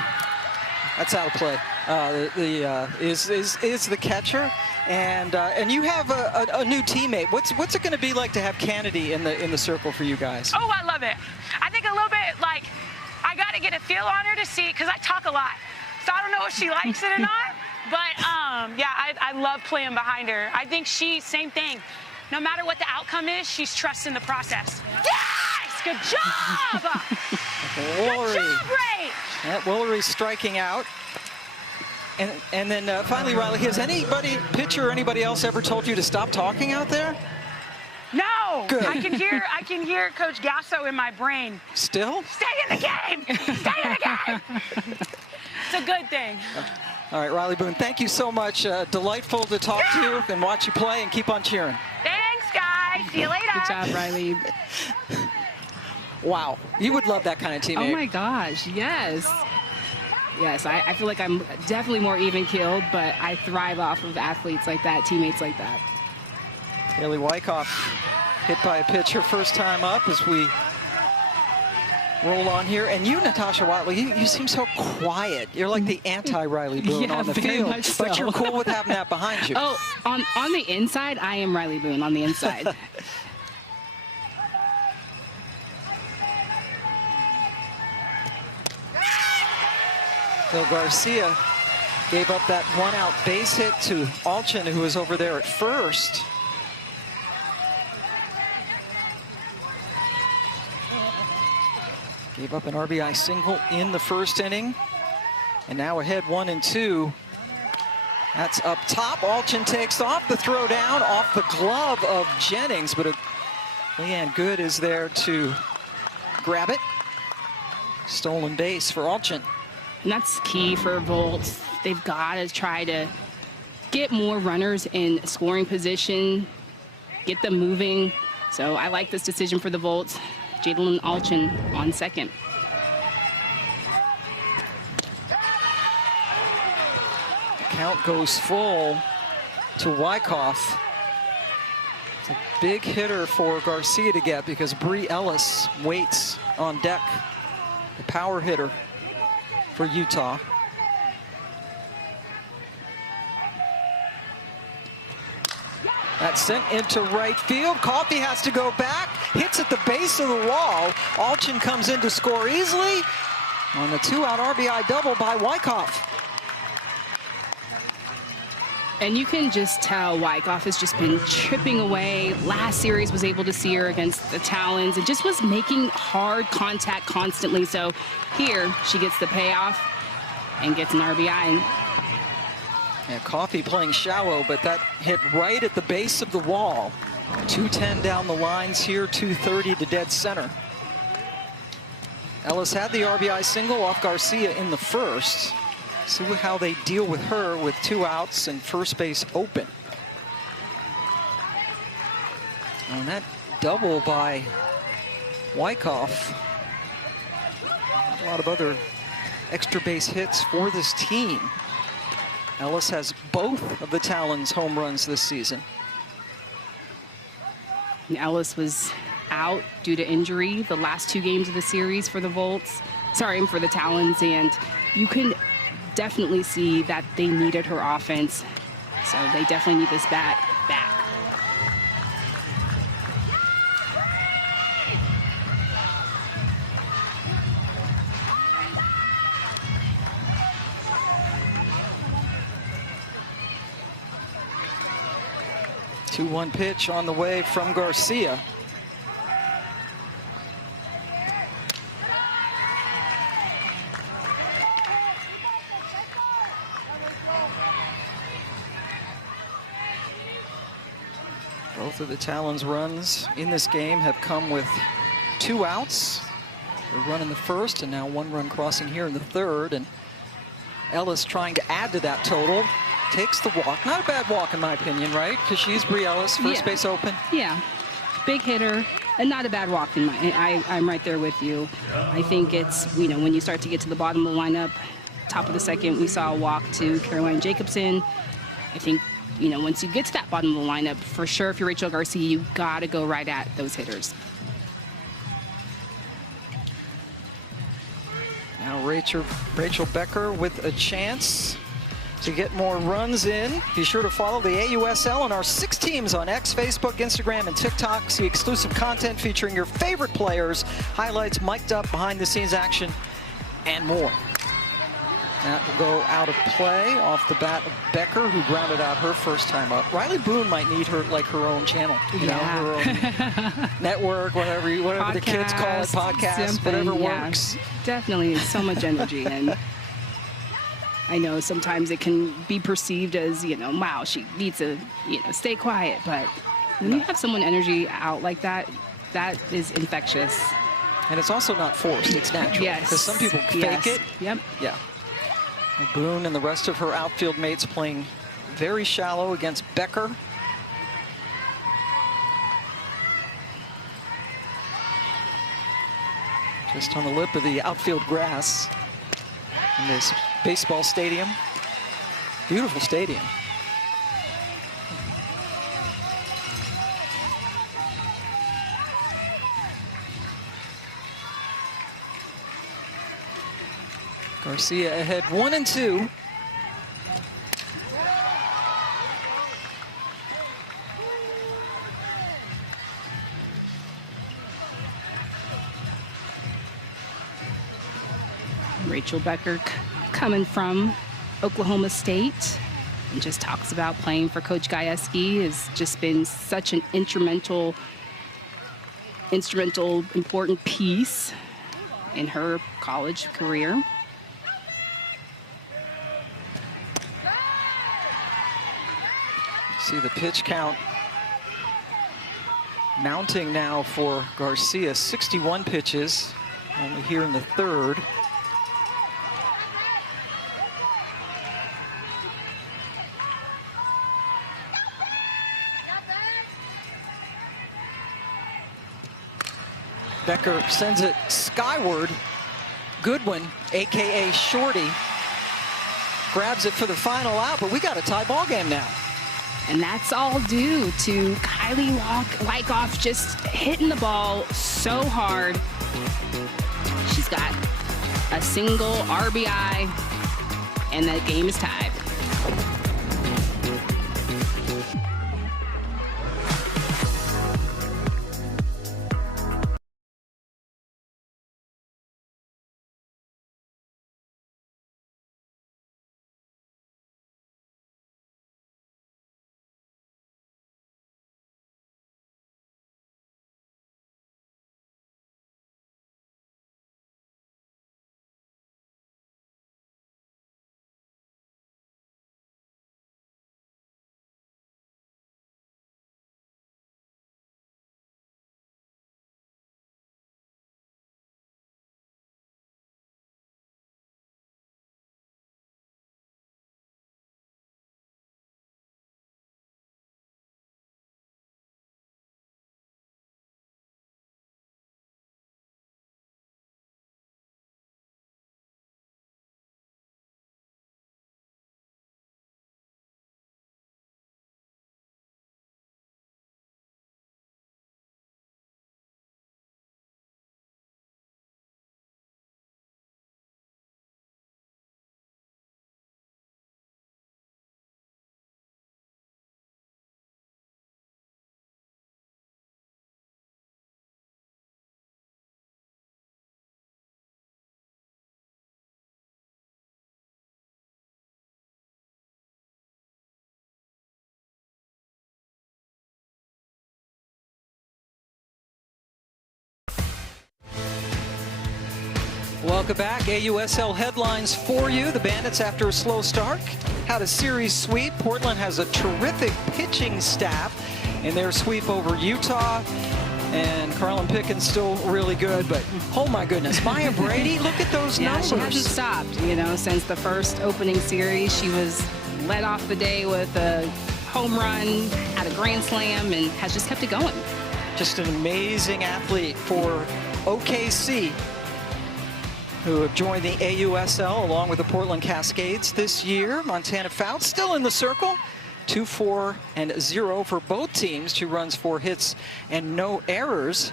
That's out of play. Is the catcher. And you have a new teammate. What's it going to be like to have Kennedy in the circle for you guys? Oh, I love it. I think a little bit like I got to get a feel on her to see because I talk a lot, so I don't know if she likes it or not. But yeah, I love playing behind her. I think same thing. No matter what the outcome is, she's trusting the process. Yes, good job. Good job, Ray. Yeah, Willery striking out. And then finally, Riley, has anybody, pitcher or anybody else ever told you to stop talking out there? No. Good. I can hear Coach Gasso in my brain. Still? Stay in the game. Stay in the game. It's a good thing. All right, Riley Boone, thank you so much. Delightful to talk to you and watch you play and keep on cheering. Thanks, guys. See you later. Good job, Riley. Wow. You would love that kind of teammate. Oh, my gosh. Yes. Yes, I feel like I'm definitely more even-keeled, but I thrive off of athletes like that, teammates like that. Haley Wyckoff hit by a pitch her first time up as we roll on here. And you, Natasha Watley, you seem so quiet. You're like the anti-Riley Boone Yeah, on the very field. much so. But you're cool with having that behind you. Oh, on the inside, I am Riley Boone on the inside. Phil Garcia gave up that one-out base hit to Alchin, who was over there at first. Gave up an RBI single in the first inning. And now ahead 1-2. That's up top. Alchin takes off the throw down off the glove of Jennings, but Leanne Good is there to grab it. Stolen base for Alchin. And that's key for Volt. They've got to try to get more runners in scoring position, get them moving. So I like this decision for the Volt. Jalen Alchin on second. Count goes full to Wyckoff. It's a big hitter for Garcia to get because Bree Ellis waits on deck. The power hitter for Utah. That's sent into right field. Coffey has to go back, hits at the base of the wall. Alchin comes in to score easily on the two-out RBI double by Wyckoff. And you can just tell Wyckoff has just been chipping away. Last series was able to see her against the Talons and just was making hard contact constantly. So here she gets the payoff and gets an RBI. Yeah, Coffey playing shallow, but that hit right at the base of the wall. 210 down the lines here, 230 to dead center. Ellis had the RBI single off Garcia in the first. See how they deal with her with two outs and first base open. And that double by Wyckoff. A lot of other extra base hits for this team. Ellis has both of the Talons home runs this season. And Ellis was out due to injury the last two games of the series for the Volts. Sorry, for the Talons, and you can definitely see that they needed her offense. So they definitely need this bat back. The 2-1 pitch on the way from Garcia. Both of the Talons' runs in this game have come with two outs. A run in the first and now one run crossing here in the third. And Ellis trying to add to that total. Takes the walk. Not a bad walk in my opinion, right? Because she's Bree Ellis, first base open. Yeah, big hitter and not a bad walk in I'm right there with you. I think it's, you know, when you start to get to the bottom of the lineup, top of the second, we saw a walk to Caroline Jacobson. I think, you know, once you get to that bottom of the lineup, for sure, if you're Rachel Garcia, you got to go right at those hitters. Now Rachel Becker with a chance to get more runs in. Be sure to follow the AUSL and our 6 teams on X, Facebook, Instagram, and TikTok. See exclusive content featuring your favorite players, highlights, mic'd up, behind-the-scenes action, and more. That will go out of play off the bat of Becker, who grounded out her first time up. Riley Boone might need her like her own channel, you know, her own network, whatever the kids call it, podcast, whatever works. Definitely so much energy, and I know sometimes it can be perceived as, you know, wow, she needs to, you know, stay quiet, but when you have someone energy out like that, that is infectious. And it's also not forced, it's natural. Yes. Because some people fake it. Yep. Yeah. Boone and the rest of her outfield mates playing very shallow against Becker. Just on the lip of the outfield grass in this baseball stadium. Beautiful stadium. Garcia ahead 1-2. Rachel Becker coming from Oklahoma State and just talks about playing for Coach Gajewski has just been such an instrumental, important piece in her college career. See the pitch count mounting now for Garcia. 61 pitches, only here in the third. Becker sends it skyward. Goodwin, AKA Shorty, grabs it for the final out, but we got a tie ball game now. And that's all due to Kylie Wyckoff just hitting the ball so hard. She's got a single RBI, and that game is tied. Welcome back. AUSL headlines for you. The Bandits, after a slow start, had a series sweep. Portland has a terrific pitching staff in their sweep over Utah. And Carlin Pickens still really good, but oh my goodness, Maya Brady, look at those numbers. She hasn't stopped, you know, since the first opening series. She was led off the day with a home run, had a grand slam, and has just kept it going. Just an amazing athlete for OKC, who have joined the AUSL along with the Portland Cascades this year. Montana Fouts still in the circle. 2-4-0 for both teams. 2 runs, 4 hits, and no errors.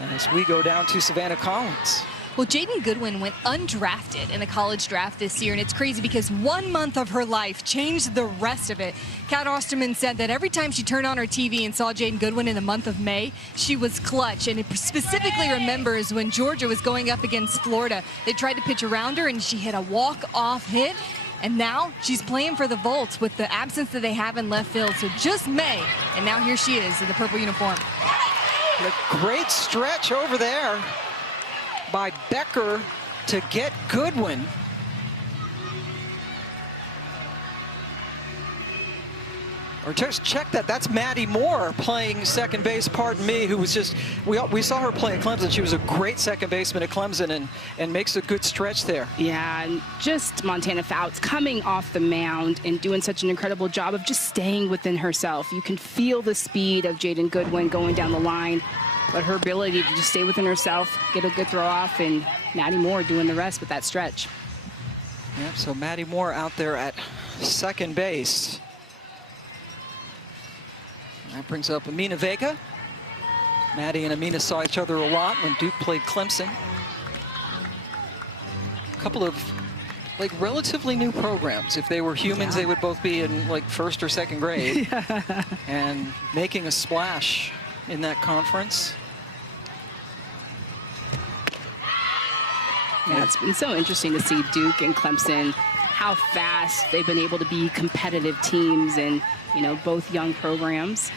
As we go down to Savannah Collins. Well, Jaden Goodwin went undrafted in the college draft this year, and it's crazy because 1 month of her life changed the rest of it. Kat Osterman said that every time she turned on her TV and saw Jaden Goodwin in the month of May, she was clutch, and it specifically remembers when Georgia was going up against Florida. They tried to pitch around her, and she hit a walk-off hit, and now she's playing for the Volts with the absence that they have in left field. So just May, and now here she is in the purple uniform. A great stretch over there by Becker to get Goodwin. Or just check that. That's Maddie Moore playing second base, pardon me, who was just, we saw her play at Clemson. She was a great second baseman at Clemson and makes a good stretch there. Yeah, and just Montana Fouts coming off the mound and doing such an incredible job of just staying within herself. You can feel the speed of Jaden Goodwin going down the line, but her ability to just stay within herself, get a good throw off, and Maddie Moore doing the rest with that stretch. Yep, so Maddie Moore out there at second base. That brings up Amina Vega. Maddie and Amina saw each other a lot when Duke played Clemson. A couple of like relatively new programs. If they were humans, they would both be in like first or second grade. And making a splash in that conference. Yeah, it's been so interesting to see Duke and Clemson, how fast they've been able to be competitive teams and, you know, both young programs.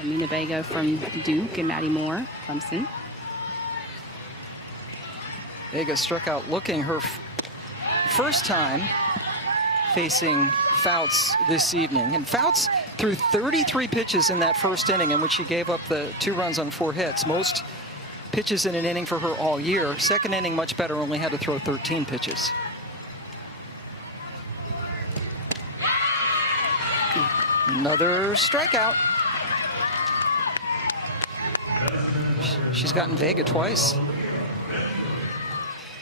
Amina Vega from Duke and Maddie Moore, Clemson. Vega struck out looking her first time facing Fouts this evening. And Fouts threw 33 pitches in that first inning in which she gave up the 2 runs on 4 hits. Most pitches in an inning for her all year. Second inning, much better, only had to throw 13 pitches. Another strikeout. She's gotten Vega twice.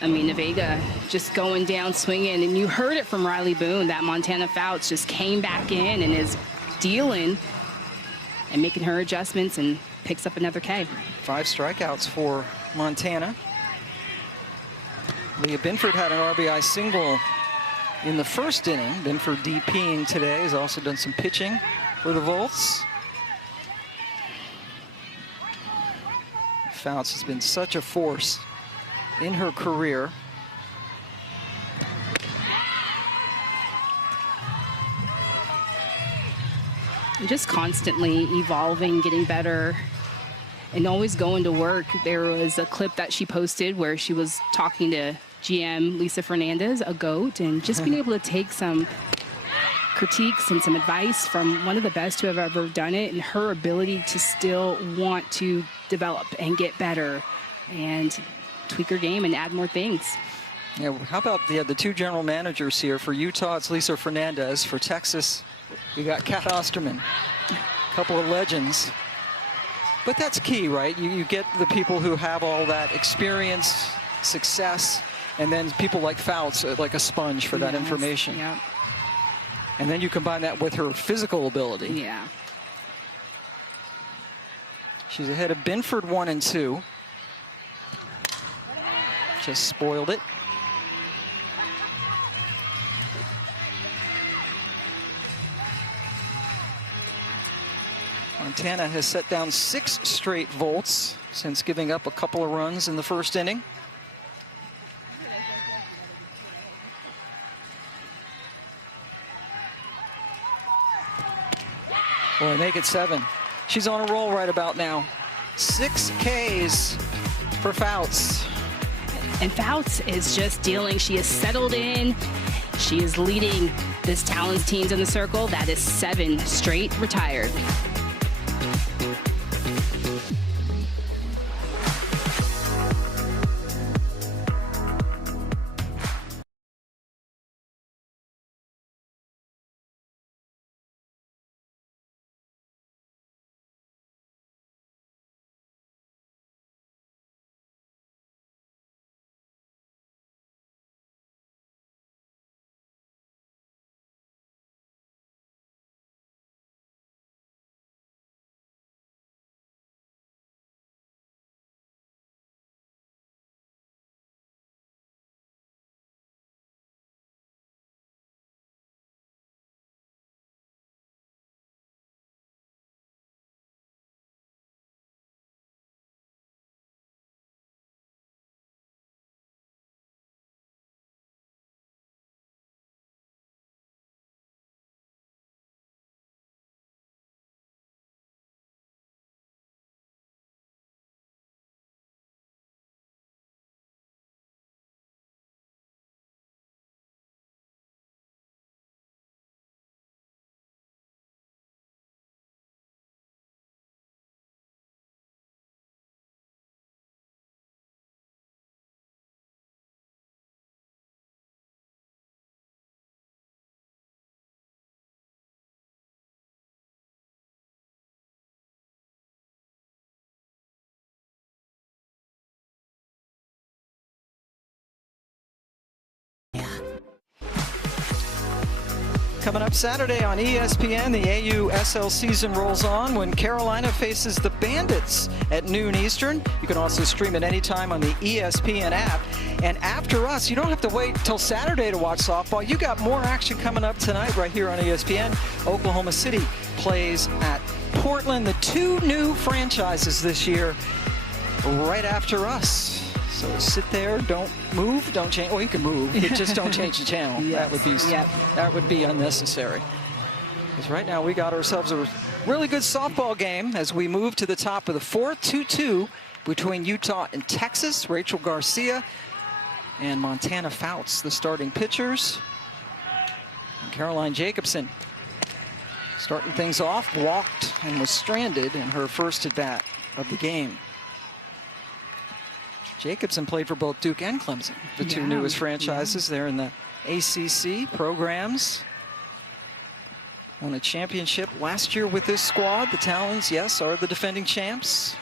Amina Vega just going down, swinging, and you heard it from Riley Boone that Montana Fouts just came back in and is dealing and making her adjustments and picks up another K. 5 strikeouts for Montana. Leah Binford had an RBI single in the first inning. Binford DPing today, has also done some pitching for the Volts. Fouts has been such a force in her career. And just constantly evolving, getting better, and always going to work. There was a clip that she posted where she was talking to GM Lisa Fernandez, a GOAT, and just being able to take some critiques and some advice from one of the best who have ever done it, and her ability to still want to develop and get better and tweak her game and add more things. Yeah, how about the 2 general managers here? For Utah, it's Lisa Fernandez. For Texas, you got Kat Osterman. A couple of legends. But that's key, right? You get the people who have all that experience, success, and then people like Fouts, like a sponge for that information. Yeah. And then you combine that with her physical ability. Yeah. She's ahead of Binford 1 and 2. Just spoiled it. Montana has set down 6 straight Volts since giving up a couple of runs in the first inning. Boy, make it 7. She's on a roll right about now. 6 Ks for Fouts. And Fouts is just dealing. She is settled in. She is leading this Talons teams in the circle. That is 7 straight retired. Coming up Saturday on ESPN, the AUSL season rolls on when Carolina faces the Bandits at noon Eastern. You can also stream it anytime on the ESPN app. And after us, you don't have to wait till Saturday to watch softball. You got more action coming up tonight right here on ESPN. Oklahoma City plays at Portland, the two new franchises this year right after us. So sit there, don't move, don't change. Well, you can move, but just don't change the channel. Yes. That would be unnecessary. Because right now we got ourselves a really good softball game as we move to the top of the fourth, 2-2 between Utah and Texas. Rachel Garcia and Montana Fouts, the starting pitchers. And Caroline Jacobson starting things off, walked and was stranded in her first at bat of the game. Jacobson played for both Duke and Clemson, the two newest franchises there in the ACC programs. Won a championship last year with this squad. The Talons, yes, are the defending champs.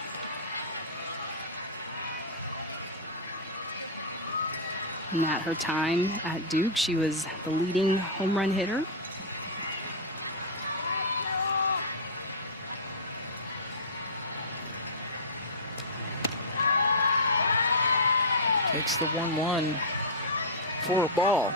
And at her time at Duke, she was the leading home run hitter. Takes the 1-1 for a ball.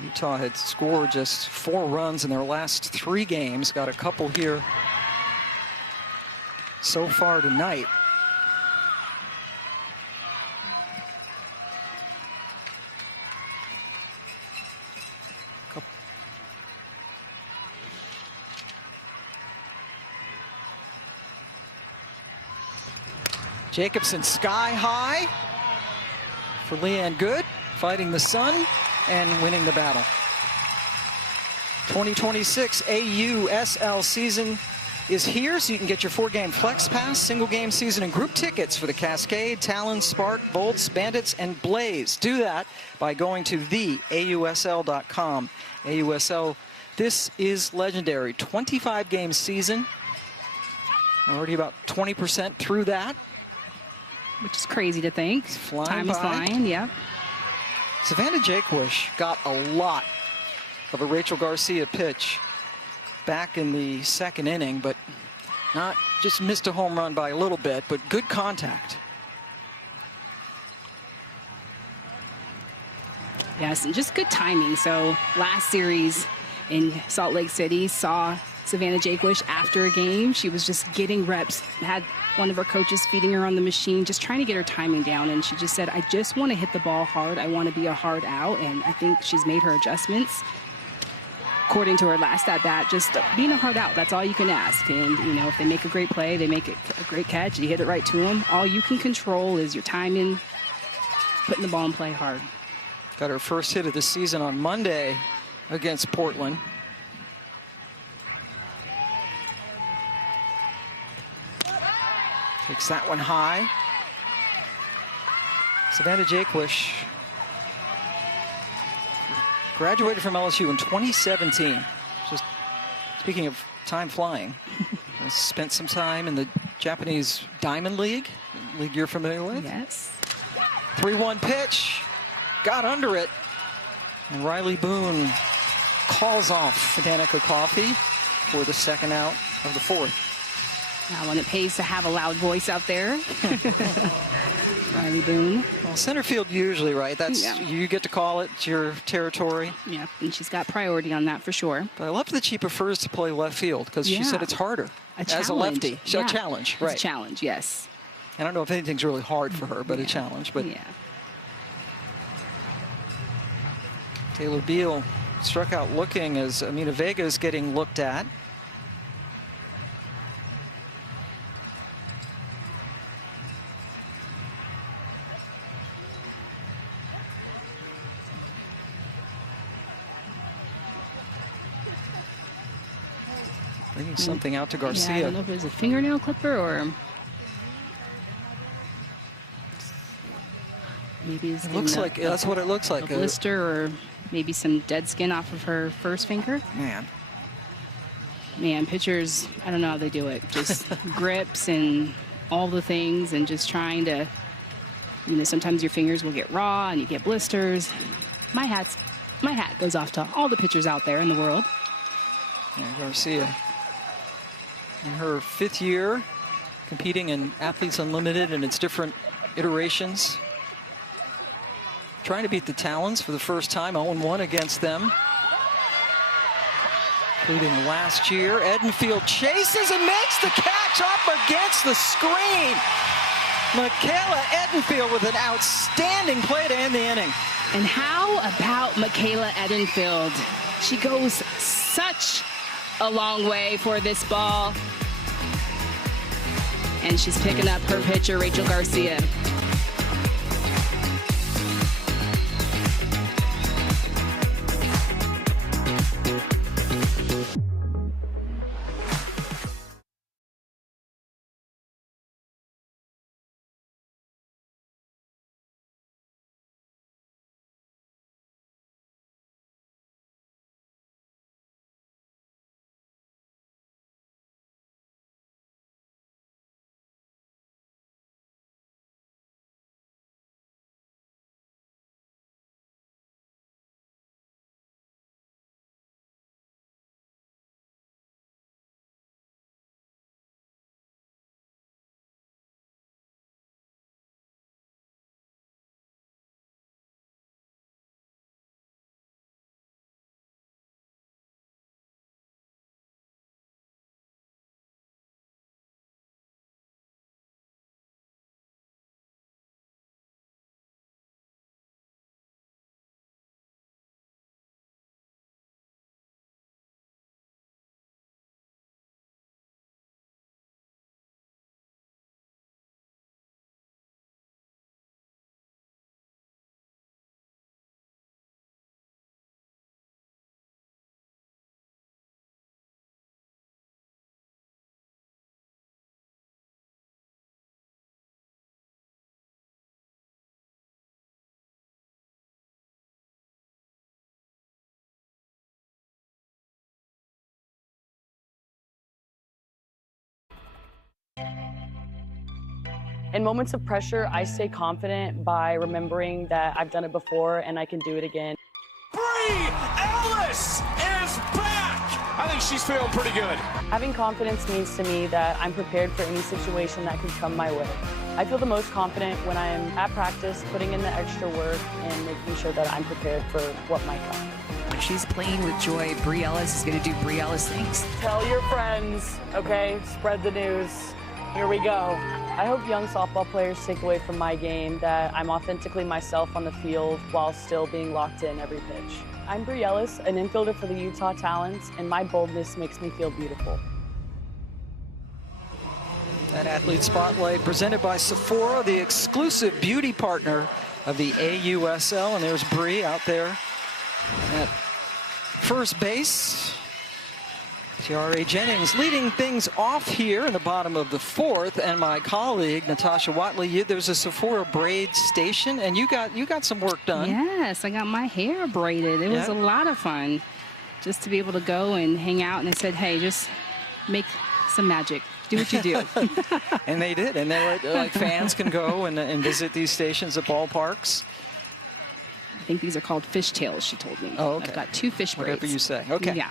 Utah had scored just 4 runs in their last 3 games. Got a couple here so far tonight. Jacobson sky high for Leanne Good, fighting the sun and winning the battle. 2026 AUSL season is here, so you can get your 4-game Flex Pass, single game season, and group tickets for the Cascade, Talons, Spark, Bolts, Bandits, and Blaze. Do that by going to theausl.com. AUSL, this is legendary. 25-game season. Already about 20% through that. Which is crazy to think. Time is flying, yeah. Savannah Jaquish got a lot of a Rachel Garcia pitch back in the second inning, but not just missed a home run by a little bit, but good contact. Yes, and just good timing. So last series in Salt Lake City, saw Savannah Jaquish after a game. She was just getting reps, had one of her coaches feeding her on the machine, just trying to get her timing down. And she just said, I just want to hit the ball hard. I want to be a hard out. And I think she's made her adjustments. According to her last at bat, just being a hard out, that's all you can ask. And, you know, if they make a great play, they make it a great catch, you hit it right to them. All you can control is your timing, putting the ball in play hard. Got her first hit of the season on Monday against Portland. Takes that one high. Savannah Jaquish graduated from LSU in 2017. Just speaking of time flying, spent some time in the Japanese Diamond League you're familiar with. Yes. 3-1 pitch, got under it, and Riley Boone calls off Danica Coffey for the second out of the fourth. Now, when it pays to have a loud voice out there. Riley Boone. Well, center field usually, right? That's you get to call it. It's your territory. Yeah, and she's got priority on that for sure. But I love that she prefers to play left field because she said it's harder as a lefty. A challenge, right? It's a challenge, yes. I don't know if anything's really hard for her, but a challenge. But Taylor Beal struck out looking as Amina Vega is getting looked at. Bringing something out to Garcia. I don't know if it was a fingernail clipper or maybe it looks like that's what it looks like. A blister or maybe some dead skin off of her first finger. Man, pitchers, I don't know how they do it. Just grips and all the things and just trying to You know, sometimes your fingers will get raw and you get blisters. My hat goes off to all the pitchers out there in the world. Yeah, Garcia, in her 5th year, competing in Athletes Unlimited and its different iterations. Trying to beat the Talons for the first time, 0-1 against them, including last year. Edenfield chases and makes the catch up against the screen. Michaela Edenfield with an outstanding play to end the inning. And how about Michaela Edenfield? She goes such a long way for this ball. And she's picking up her pitcher, Rachel Garcia. In moments of pressure, I stay confident by remembering that I've done it before and I can do it again. Bree Ellis is back! I think she's feeling pretty good. Having confidence means to me that I'm prepared for any situation that could come my way. I feel the most confident when I am at practice, putting in the extra work and making sure that I'm prepared for what might come. When she's playing with joy, Bree Ellis is going to do Bree Ellis things. Tell your friends, okay? Spread the news. Here we go. I hope young softball players take away from my game that I'm authentically myself on the field while still being locked in every pitch. I'm Bree Ellis, an infielder for the Utah Talons, and my boldness makes me feel beautiful. That Athlete Spotlight presented by Sephora, the exclusive beauty partner of the AUSL. And there's Bree out there at first base. Tiare Jennings leading things off here in the bottom of the 4th, and my colleague Natasha Watley, there's a Sephora braid station, and you got some work done. Yes, I got my hair braided. It was a lot of fun just to be able to go and hang out. And they said, hey, just make some magic. Do what you do. And they did. And they were like fans can go and visit these stations at ballparks. I think these are called fishtails, she told me. Oh, okay. I've got 2 fish braids. Whatever you say. Okay. Yeah.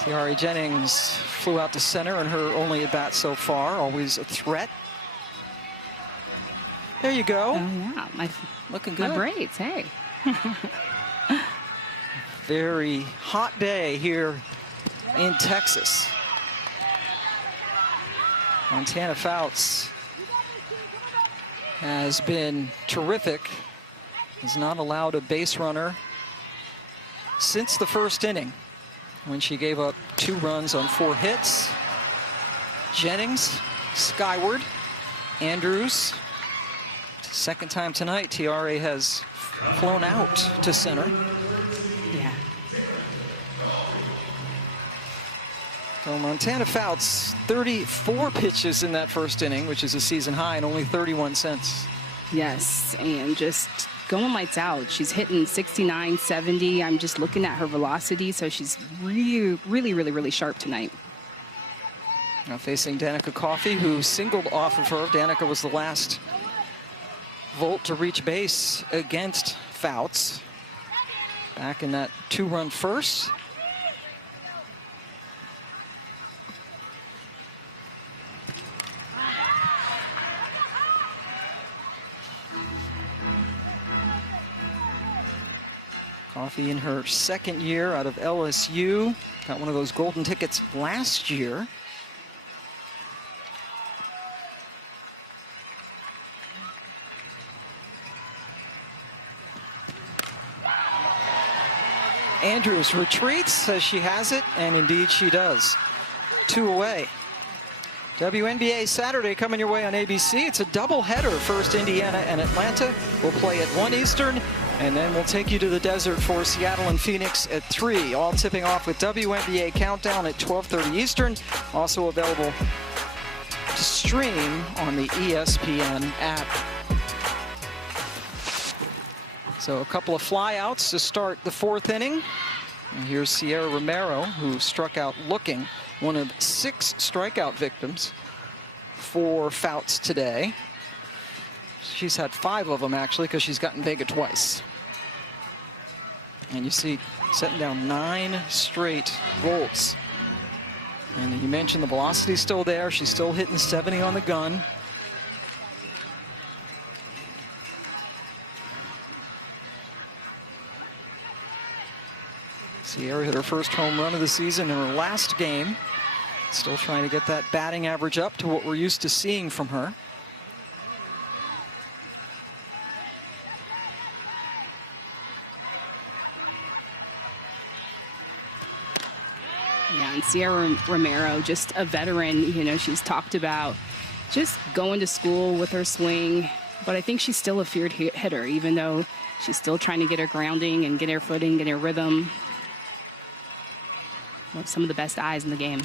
Tiare Jennings flew out to center in her only at bat so far. Always a threat. There you go. Oh, yeah. Looking good. My braids, hey. Very hot day here in Texas. Montana Fouts has been terrific. Has not allowed a base runner since the first inning, when she gave up 2 runs on 4 hits. Jennings skyward. Andrews, second time tonight, Tiare has flown out to center. Yeah. So Montana Fouts, 34 pitches in that first inning, which is a season high, and only 31 cents. Yes, and just going lights out. She's hitting 69, 70. I'm just looking at her velocity, so she's really sharp tonight. Now facing Danica Coffey, who singled off of her. Danica was the last Volt to reach base against Fouts back in that 2-run first. Coffey in her second year out of LSU. Got one of those golden tickets last year. Andrews retreats, says she has it, and indeed she does. 2 away. WNBA Saturday coming your way on ABC. It's a doubleheader. First, Indiana and Atlanta will play at 1 Eastern, and then we'll take you to the desert for Seattle and Phoenix at 3. All tipping off with WNBA Countdown at 12:30 Eastern. Also available to stream on the ESPN app. So a couple of flyouts to start the 4th inning. And here's Sierra Romero, who struck out looking, one of 6 strikeout victims for Fouts today. She's had 5 of them, actually, because she's gotten Vega twice. And you see, setting down 9 straight volts. And you mentioned the velocity's still there. She's still hitting 70 on the gun. Sierra hit her first home run of the season in her last game. Still trying to get that batting average up to what we're used to seeing from her. Yeah, and Sierra Romero, just a veteran. You know, she's talked about just going to school with her swing, but I think she's still a feared hitter, even though she's still trying to get her grounding and get her footing, get her rhythm. One of some of the best eyes in the game.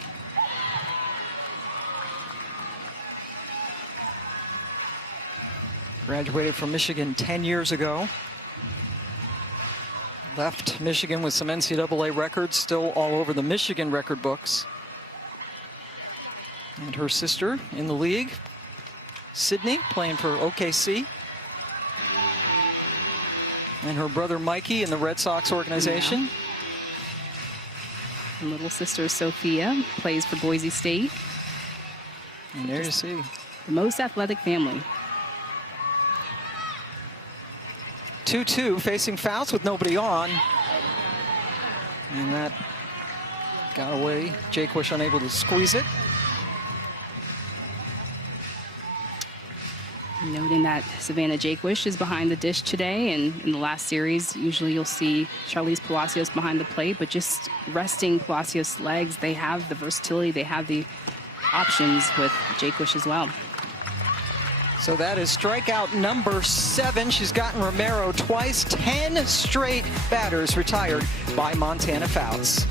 Graduated from Michigan 10 years ago. Left Michigan with some NCAA records still all over the Michigan record books. And her sister in the league, Sydney, playing for OKC. And her brother Mikey in the Red Sox organization. Yeah. And little sister Sophia plays for Boise State. And there you see. The most athletic family. 2-2 facing Fouts with nobody on. And that got away. Jaquish unable to squeeze it. Noting that Savannah Jaquish is behind the dish today, and in the last series, usually you'll see Charlize Palacios behind the plate, but just resting Palacios' legs, they have the versatility, they have the options with Jaquish as well. So that is strikeout number 7. She's gotten Romero twice, 10 straight batters retired by Montana Fouts.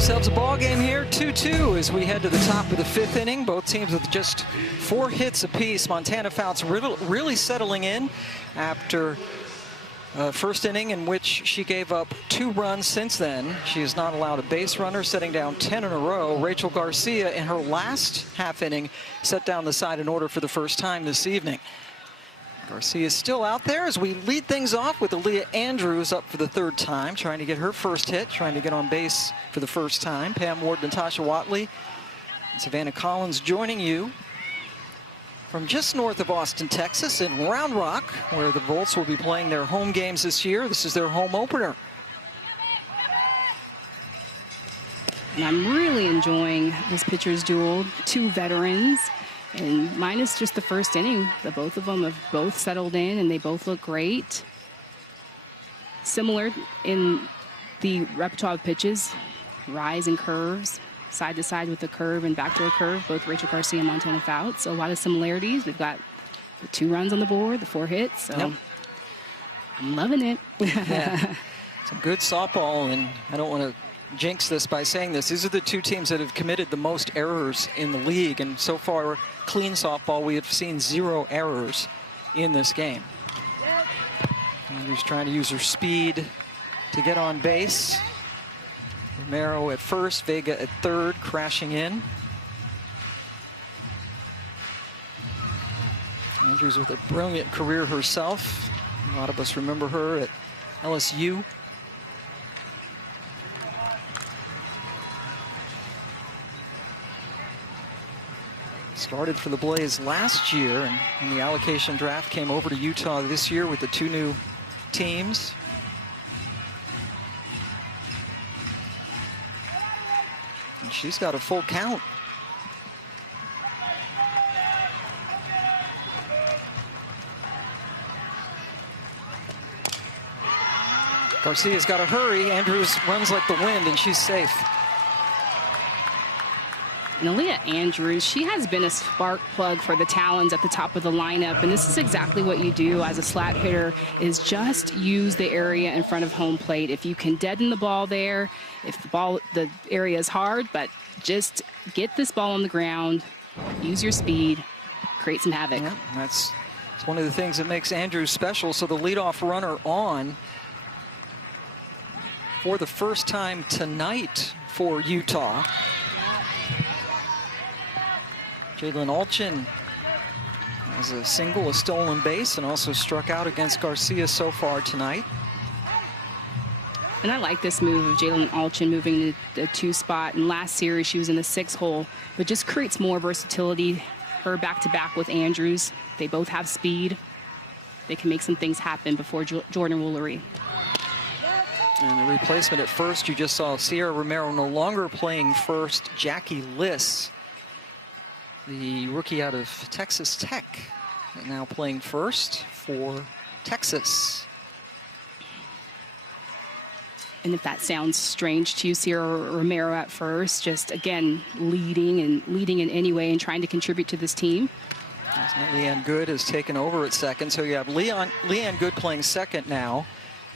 ourselves a ball game here, 2-2 as we head to the top of the 5th inning. Both teams with just 4 hits apiece. Montana Fouts really settling in after first inning in which she gave up 2 runs. Since then, she has not allowed a base runner, setting down 10 in a row. Rachel Garcia in her last half inning set down the side in order for the first time this evening. Garcia is still out there as we lead things off with Aaliyah Andrews up for the 3rd time, trying to get her first hit, trying to get on base for the first time. Pam Ward, Natasha Watley, and Savannah Collins joining you from just north of Austin, Texas, in Round Rock, where the Volts will be playing their home games this year. This is their home opener. And I'm really enjoying this pitcher's duel. 2 veterans. And minus just the first inning, the both of them have both settled in, and they both look great. Similar in the repertoire of pitches, rise and curves, side to side with the curve and backdoor curve, both Rachel Garcia and Montana Fouts. So a lot of similarities. We've got the 2 runs on the board, the 4 hits. So yep. I'm loving it. Yeah. Some good softball, and I don't want to jinx this by saying this. These are the 2 teams that have committed the most errors in the league, and so far clean softball, we have seen 0 errors in this game. Andrews trying to use her speed to get on base. Romero at first, Vega at 3rd, crashing in. Andrews with a brilliant career herself. A lot of us remember her at LSU. Started for the Blaze last year, and in the allocation draft came over to Utah this year with the 2 new teams. And she's got a full count. Garcia's got to hurry. Andrews runs like the wind, and she's safe. And Aaliyah Andrews, she has been a spark plug for the Talons at the top of the lineup, and this is exactly what you do as a slat hitter, is just use the area in front of home plate. If you can deaden the ball there, if the area is hard, but just get this ball on the ground, use your speed, create some havoc. Yeah, that's one of the things that makes Andrews special. So the leadoff runner on for the first time tonight for Utah. Jalen Alchin has a single, a stolen base, and also struck out against Garcia so far tonight. And I like this move of Jalen Alchin moving to the 2 spot. And last series, she was in the 6 hole, but just creates more versatility. Her back-to-back with Andrews. They both have speed. They can make some things happen before Jordan Woolery. And the replacement at first, you just saw Sierra Romero no longer playing first. Jackie Liss, the rookie out of Texas Tech, now playing first for Texas. And if that sounds strange to you, Sierra Romero at first, just again leading in any way and trying to contribute to this team. Leanne Good has taken over at second, so you have Leanne Good playing second now,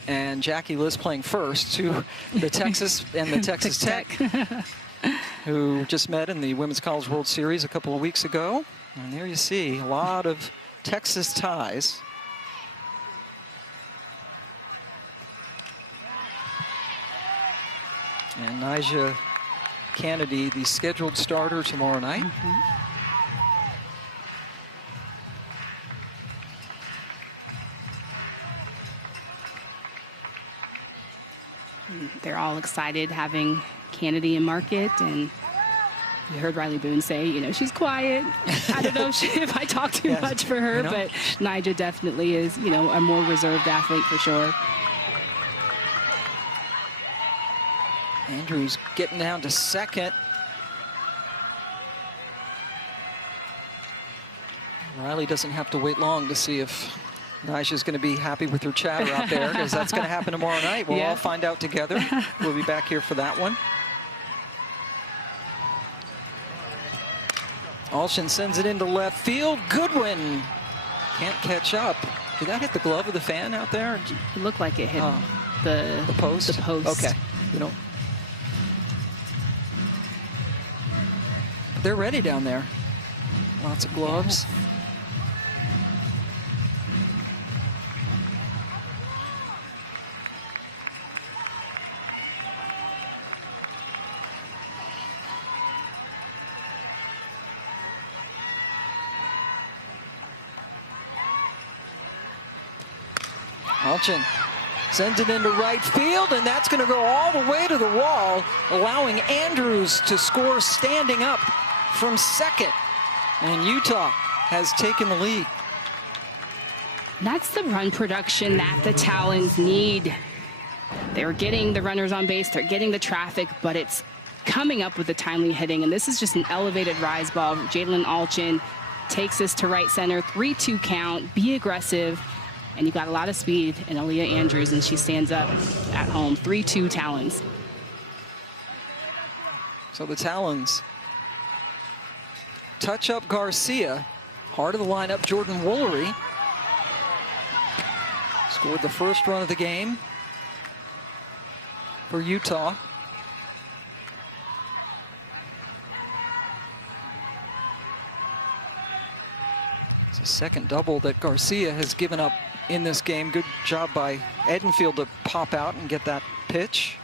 and Jackie Liss playing first, to the Texas and the Texas Tech. Who just met in the Women's College World Series a couple of weeks ago. And there you see a lot of Texas ties. And Nyjah Kennedy, the scheduled starter tomorrow night. They're all excited having Kennedy in market, and you heard Riley Boone say, you know, she's quiet. I don't know if I talk too much for her, but Nyjah definitely is, you know, a more reserved athlete for sure. Andrews getting down to second. Riley doesn't have to wait long to see if Nyjah's going to be happy with her chatter out there, because that's going to happen tomorrow night. We'll all find out together. We'll be back here for that one. Alshin sends it into left field. Goodwin can't catch up. Did that hit the glove of the fan out there? It looked like it hit the post. The post. Okay. You know. they're ready down there. Lots of gloves. Alchin sends it into right field, and that's going to go all the way to the wall, allowing Andrews to score standing up from second. And Utah has taken the lead. That's the run production that the Talons need. They're getting the runners on base, they're getting the traffic, but it's coming up with the timely hitting. And this is just an elevated rise ball. Jalen Alchin takes this to right center, 3-2 count, be aggressive. And you got a lot of speed in Aaliyah Andrews, and she stands up at home. 3-2 Talons. So the Talons touch up Garcia. Heart of the lineup, Jordan Woolery. Scored the first run of the game for Utah. It's a second double that Garcia has given up in this game. Good job by Edenfield to pop out and get that pitch.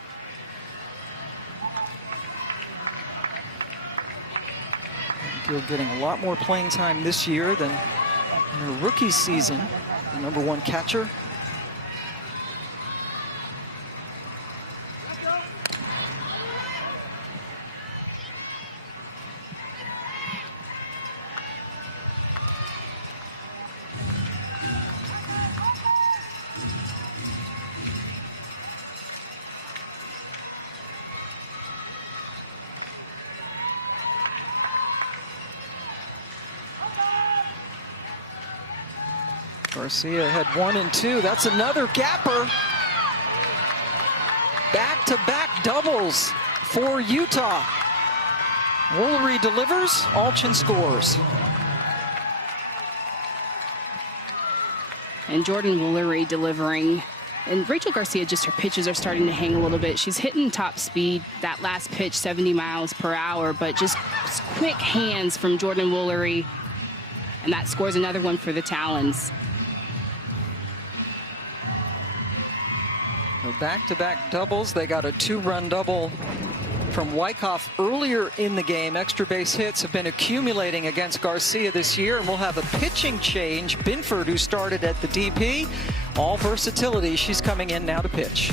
Edenfield getting a lot more playing time this year than in her rookie season. The #1 catcher. Garcia had 1 and 2. That's another gapper. Back-to-back doubles for Utah. Woolery delivers, Alchin scores. And Jordan Woolery delivering. And Rachel Garcia, just her pitches are starting to hang a little bit. She's hitting top speed. That last pitch, 70 miles per hour, but just quick hands from Jordan Woolery. And that scores another one for the Talons. Back-to-back doubles. They got a 2-run double from Wyckoff earlier in the game. Extra base hits have been accumulating against Garcia this year, and we'll have a pitching change. Binford, who started at the DP, all versatility. She's coming in now to pitch.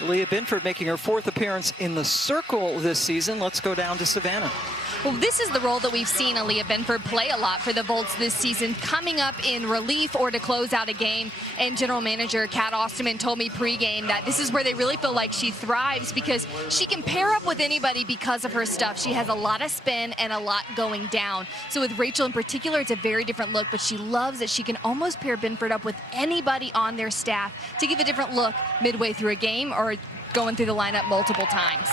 Leah Binford making her 4th appearance in the circle this season. Let's go down to Savannah. Well, this is the role that we've seen Aaliyah Binford play a lot for the Volts this season, coming up in relief or to close out a game. And General Manager Kat Osterman told me pregame that this is where they really feel like she thrives, because she can pair up with anybody because of her stuff. She has a lot of spin and a lot going down. So with Rachel in particular, it's a very different look, but she loves that she can almost pair Binford up with anybody on their staff to give a different look midway through a game or going through the lineup multiple times.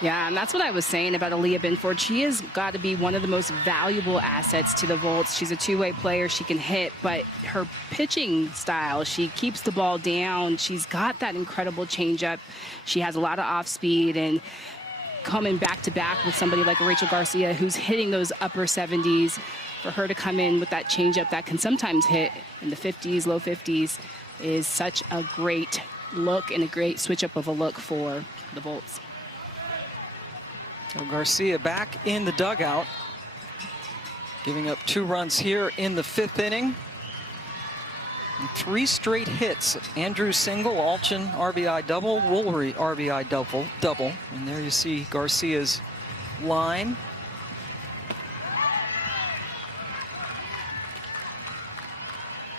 Yeah, and that's what I was saying about Aaliyah Binford. She has got to be one of the most valuable assets to the Volts. She's a two-way player. She can hit, but her pitching style, she keeps the ball down. She's got that incredible changeup. She has a lot of off speed, and coming back-to-back with somebody like Rachel Garcia, who's hitting those upper 70s, for her to come in with that changeup that can sometimes hit in the 50s, low 50s, is such a great look and a great switch up of a look for the Bolts. So Garcia back in the dugout, giving up 2 runs here in the 5th inning. And 3 straight hits. Andrew single, Alchin RBI double, Woolery RBI double. And there you see Garcia's line.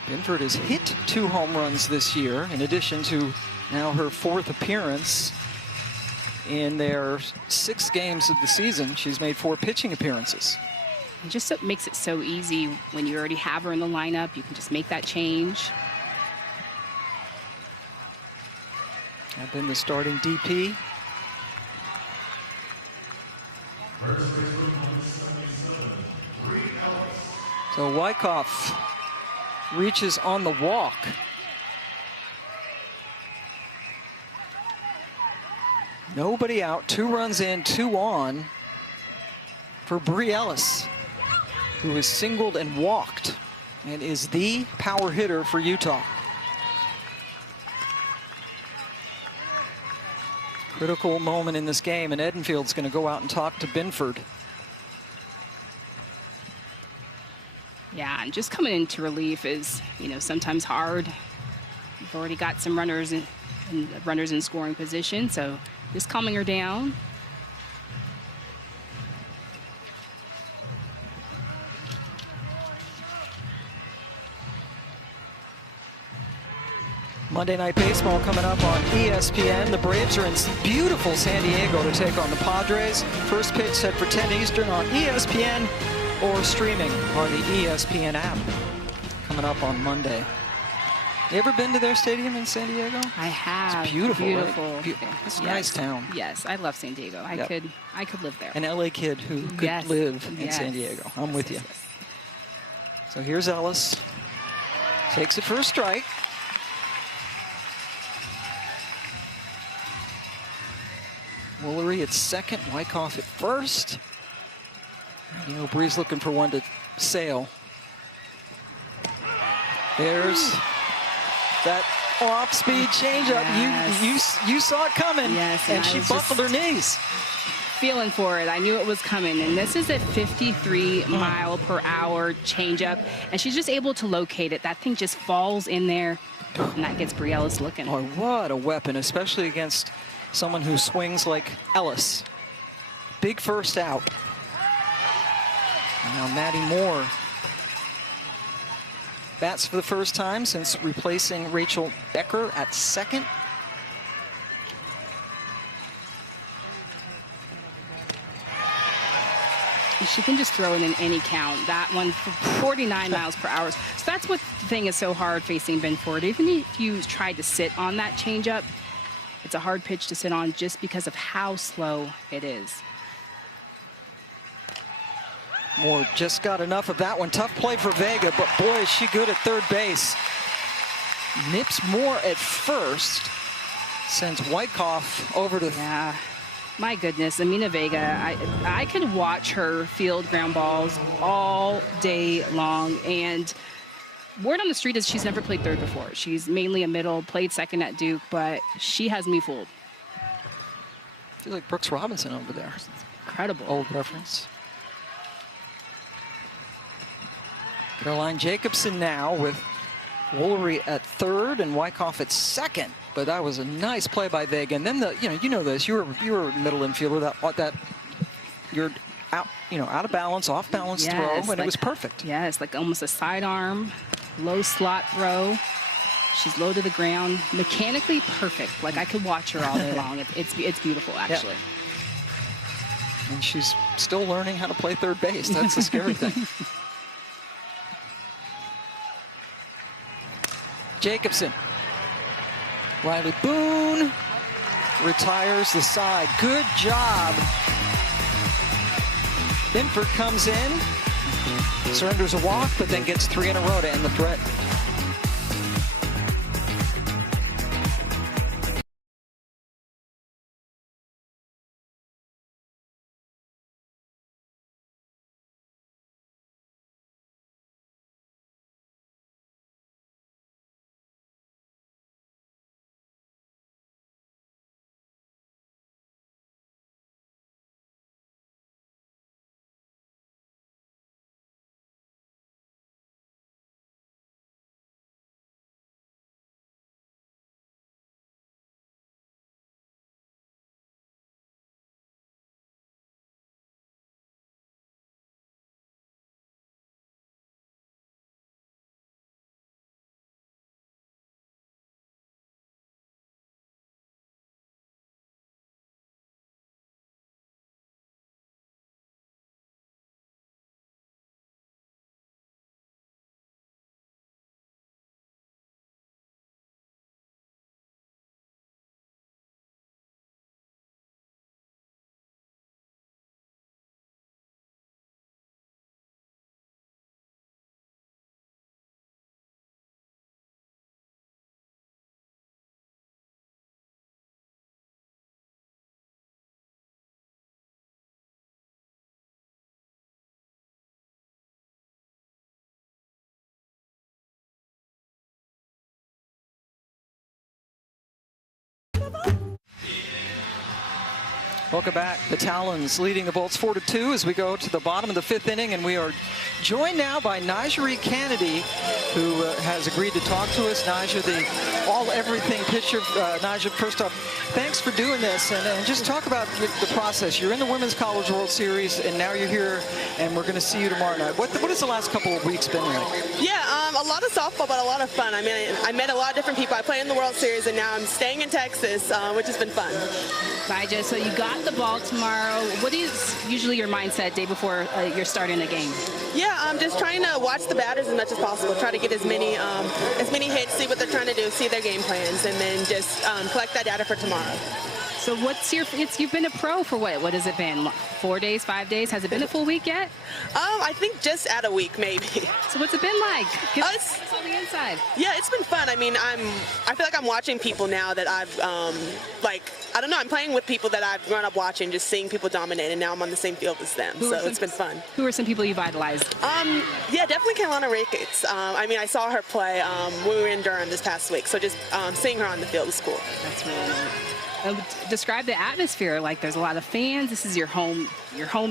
Binford has hit 2 home runs this year, in addition to now her 4th appearance. In their 6 games of the season, she's made 4 pitching appearances. It just makes it so easy when you already have her in the lineup. You can just make that change. I've been the starting DP. So Wyckoff reaches on the walk. Nobody out, 2 runs in, 2 on for Bree Ellis, who is singled and walked and is the power hitter for Utah. Critical moment in this game, and Edenfield's going to go out and talk to Binford. Yeah, and just coming into relief is, sometimes hard. You've already got some runners in scoring position, so just calming her down. Monday Night Baseball coming up on ESPN. The Braves are in beautiful San Diego to take on the Padres. First pitch set for 10 Eastern on ESPN or streaming on the ESPN app. Coming up on Monday. You ever been to their stadium in San Diego? I have. It's beautiful. Beautiful. Right? It's a nice town. Yes, I love San Diego. I could live there. An LA kid who could live in San Diego. I'm with you. Yes. So here's Ellis. Takes it for a strike. Woolery at second, Wyckoff at first. Bree's looking for one to sail. There's that off-speed changeup. Yes. You saw it coming. Yes, and she buckled her knees. Feeling for it. I knew it was coming. And this is a 53-mile-per-hour changeup, and she's just able to locate it. That thing just falls in there, and that gets Bree Ellis looking. Oh, what a weapon, especially against someone who swings like Ellis. Big first out. And now Maddie Moore bats for the first time since replacing Rachel Becker at second. She can just throw it in any count. That one, 49 miles per hour. So that's what the thing is so hard facing Binford. Even if you tried to sit on that changeup, it's a hard pitch to sit on just because of how slow it is. Moore just got enough of that one. Tough play for Vega, but boy, is she good at third base. Nips Moore at first. Sends Wyckoff over to... Yeah, my goodness. Amina Vega, I could watch her field ground balls all day long. And word on the street is she's never played third before. She's mainly a middle, played second at Duke, but she has me fooled. I feel like Brooks Robinson over there. Incredible. Old reference. Caroline Jacobson now with Woolery at third and Wyckoff at second. But that was a nice play by Vega. And then you know this. You were a middle infielder. That you're out of balance, off balance throw, and it was perfect. Yes, like almost a sidearm, low slot throw. She's low to the ground, mechanically perfect. Like I could watch her all day long. It's beautiful actually. Yeah. And she's still learning how to play third base. That's the scary thing. Jacobson. Riley Boone retires the side. Good job. Binford comes in, surrenders a walk, but then gets 3 in a row to end the threat. Welcome back. The Talons leading the Bolts 4-2 as we go to the bottom of the 5th inning, and we are joined now by Najee Kennedy, who has agreed to talk to us. Najee, the all-everything pitcher. Najee, first off, thanks for doing this, and just talk about the process. You're in the Women's College World Series, and now you're here, and we're going to see you tomorrow night. What has the last couple of weeks been like? Yeah, a lot of softball, but a lot of fun. I mean, I met a lot of different people. I played in the World Series, and now I'm staying in Texas, which has been fun. Najee, so you got the ball tomorrow. What is usually your mindset day before you're starting a game? Yeah, I'm just trying to watch the batters as much as possible. Try to get as many hits, see what they're trying to do, see their game plans, and then just collect that data for tomorrow. So what's you've been a pro for what has it been? 4 days, 5 days? Has it been a full week yet? I think just at a week, maybe. So what's it been like? Give us on the inside. Yeah, it's been fun. I mean, I feel like I'm watching people now that I've, I don't know, I'm playing with people that I've grown up watching, just seeing people dominate, and now I'm on the same field as them. So it's been fun. Who are some people you've idolized? Yeah, definitely Carolina Ricketts. I mean, I saw her play when we were in Durham this past week, so just seeing her on the field was cool. That's really neat. Describe the atmosphere. Like, there's a lot of fans. This is your home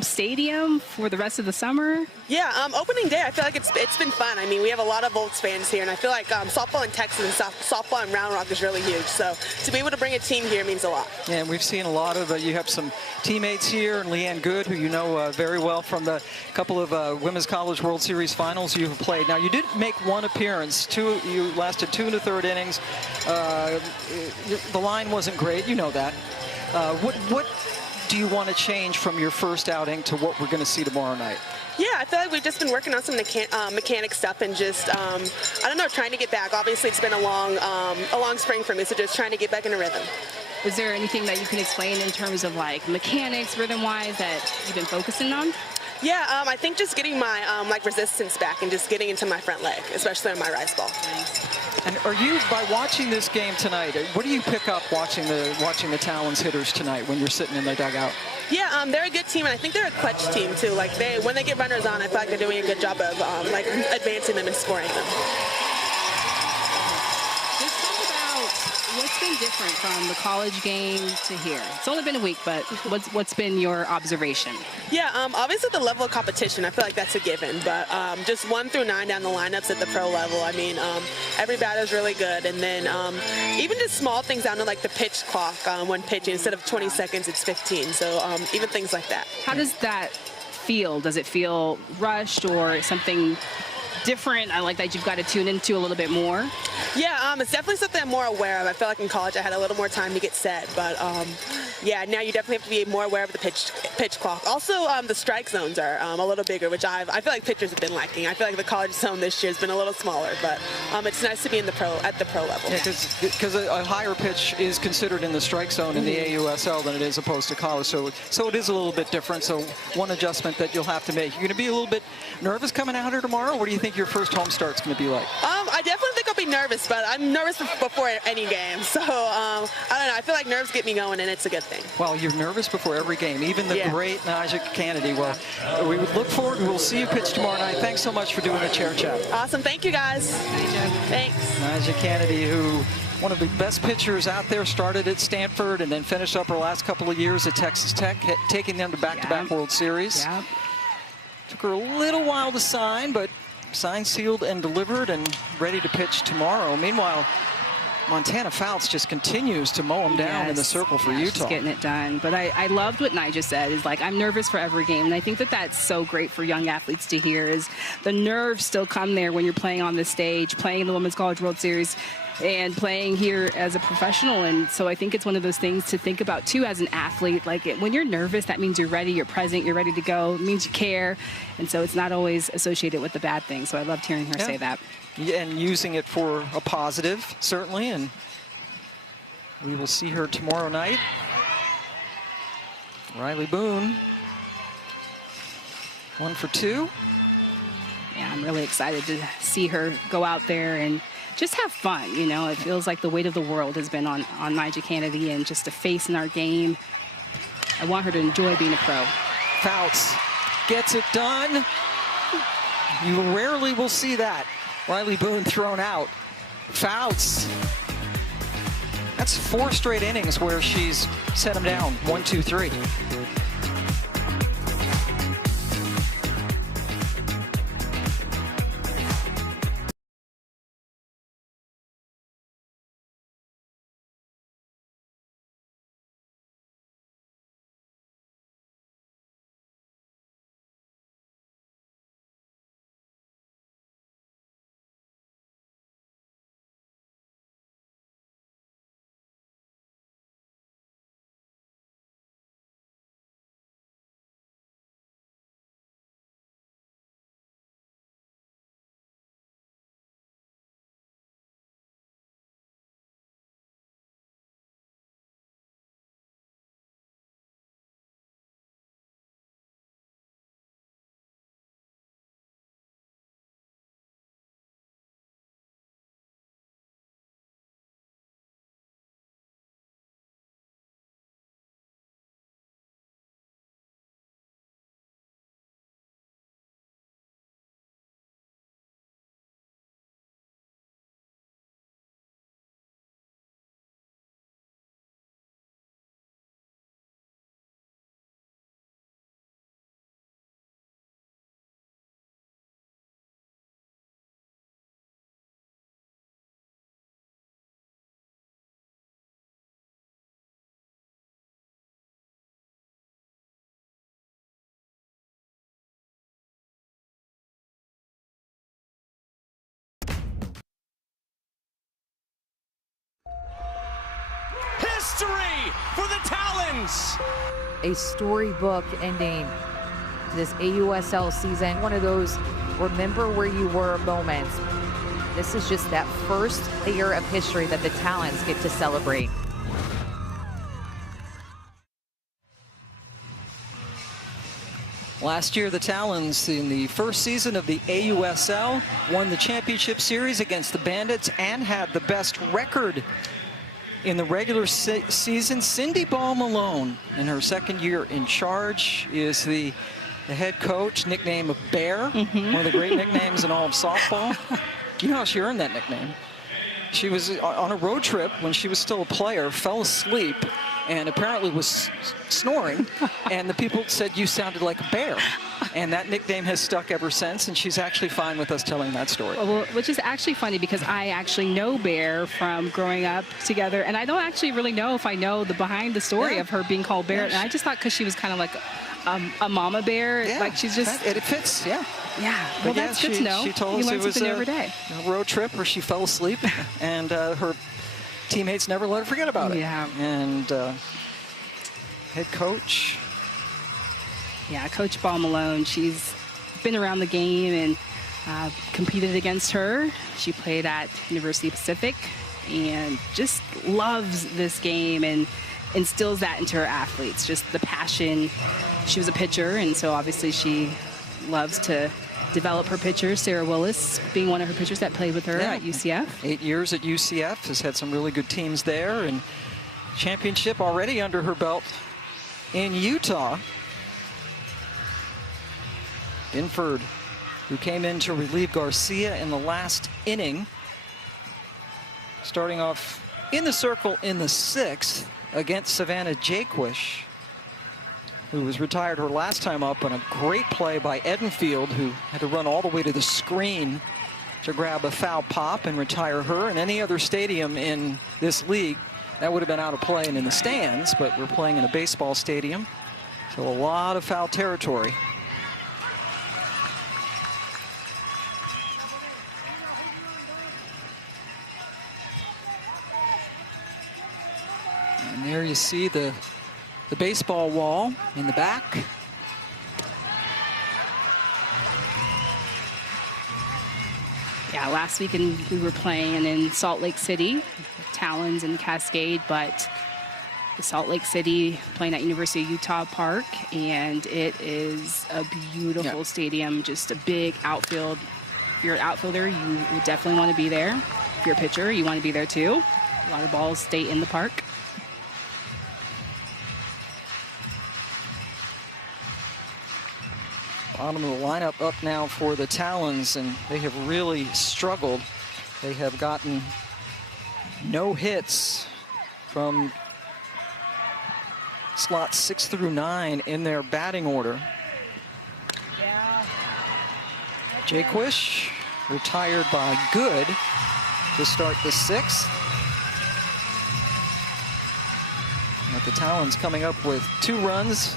stadium for the rest of the summer. Yeah, opening day, I feel like it's been fun. I mean, we have a lot of Bolts fans here, and I feel like softball in Texas and softball in Round Rock is really huge. So to be able to bring a team here means a lot. Yeah, and we've seen a lot of, you have some teammates here, and Leanne Good, who you know very well from the couple of Women's College World Series finals you have played. Now, you did make one appearance. You lasted 2 1/3 innings. The line wasn't great. You know that. What do you want to change from your first outing to what we're going to see tomorrow night? Yeah, I feel like we've just been working on some mechanic stuff and just, I don't know, trying to get back. Obviously, it's been a long spring for me, so just trying to get back in a rhythm. Is there anything that you can explain in terms of like mechanics, rhythm-wise, that you've been focusing on? Yeah, I think just getting my resistance back and just getting into my front leg, especially on my rise ball. And are you, by watching this game tonight, what do you pick up watching the Talons hitters tonight when you're sitting in the dugout? Yeah, they're a good team, and I think they're a clutch team too. Like when they get runners on, I feel like they're doing a good job of advancing them and scoring them. Just talk about what's been different from the college game to here. It's only been a week, but what's been your observation? Yeah, obviously the level of competition, I feel like that's a given, but just 1 through 9 down the lineups at the pro level, I mean, every batter's really good, and then even just small things down to like the pitch clock when pitching. Instead of 20 seconds, it's 15, so even things like that. How does that feel? Does it feel rushed or something different? I like that you've got to tune into a little bit more. Yeah, it's definitely something I'm more aware of. I feel like in college I had a little more time to get set, but yeah, now you definitely have to be more aware of the pitch clock. Also, the strike zones are a little bigger, which I feel like pitchers have been lacking. I feel like the college zone this year has been a little smaller, but it's nice to be at the pro level. Yeah, because a higher pitch is considered in the strike zone in the AUSL than it is opposed to college, so it is a little bit different. So one adjustment that you'll have to make. You're going to be a little bit nervous coming out here tomorrow. What do you think your first home start's going to be like? I definitely think I'll be nervous, but I'm nervous before any game. So I don't know. I feel like nerves get me going, and it's a good thing. Well, you're nervous before every game, even the great Najee Kennedy. Well, we would look forward. We'll see you pitch tomorrow night. Thanks so much for doing the chair chat. Awesome. Thank you, guys. Thanks. Najee Kennedy, who one of the best pitchers out there, started at Stanford and then finished up her last couple of years at Texas Tech, taking them to back-to-back World Series. Yeah. Took her a little while to sign, but signed, sealed, and delivered, and ready to pitch tomorrow. Meanwhile, Montana Fouts just continues to mow them down in the circle for Utah. She's getting it done. But I loved what Najee said, is like, I'm nervous for every game. And I think that that's so great for young athletes to hear, is the nerves still come there when you're playing on the stage, playing in the Women's College World Series, and playing here as a professional. And so I think it's one of those things to think about too as an athlete. Like, when you're nervous, that means you're ready, you're present, you're ready to go. It means you care. And so it's not always associated with the bad things. So I loved hearing her say that. Yeah, and using it for a positive, certainly. And we will see her tomorrow night. Riley Boone, 1 for 2. Yeah, I'm really excited to see her go out there and just have fun. You know, it feels like the weight of the world has been on Najee Kennedy, and just a face in our game. I want her to enjoy being a pro. Fouts gets it done. You rarely will see that. Riley Boone thrown out. Fouts That's 4 straight innings where she's set them down, 1, 2, 3. History for the Talons! A storybook ending to this AUSL season. One of those remember where you were moments. This is just that first layer of history that the Talons get to celebrate. Last year, the Talons, in the first season of the AUSL, won the championship series against the Bandits and had the best record in the regular season. Cindy Ball-Malone, in her second year in charge, is the head coach, nickname of Bear, one of the great nicknames in all of softball. You know how she earned that nickname? She was on a road trip when she was still a player, fell asleep, and apparently was snoring, and the people said, "You sounded like a bear." And that nickname has stuck ever since, and she's actually fine with us telling that story. Well, which is actually funny because I actually know Bear from growing up together, and I don't actually really know if I know the behind the story of her being called Bear. And I just thought because she was kind of like a mama bear, like she's just... It fits, yeah. Yeah, well, that's good to know. She told us it was a road trip where she fell asleep, and her teammates never let her forget about it. Yeah. And head coach... Yeah, Coach Ball-Malone, she's been around the game and competed against her. She played at University Pacific and just loves this game and instills that into her athletes, just the passion. She was a pitcher, and so obviously she loves to develop her pitchers. Sarah Willis being one of her pitchers that played with her at UCF. 8 years at UCF, has had some really good teams there, and championship already under her belt in Utah. Binford, who came in to relieve Garcia in the last inning, starting off in the circle in the 6th against Savannah Jaquish, who was retired her last time up on a great play by Edenfield, who had to run all the way to the screen to grab a foul pop and retire her. In any other stadium in this league, that would have been out of play and in the stands, but we're playing in a baseball stadium, so a lot of foul territory. And there you see the baseball wall in the back. Yeah, last weekend we were playing in Salt Lake City, Talons and Cascade, but the Salt Lake City playing at University of Utah Park, and it is a beautiful stadium, just a big outfield. If you're an outfielder, you would definitely want to be there. If you're a pitcher, you want to be there too. A lot of balls stay in the park. Bottom of the lineup up now for the Talons, and they have really struggled. They have gotten no hits from slots 6 through 9 in their batting order. Jaquish retired by Good to start the 6th. But the Talons coming up with 2 runs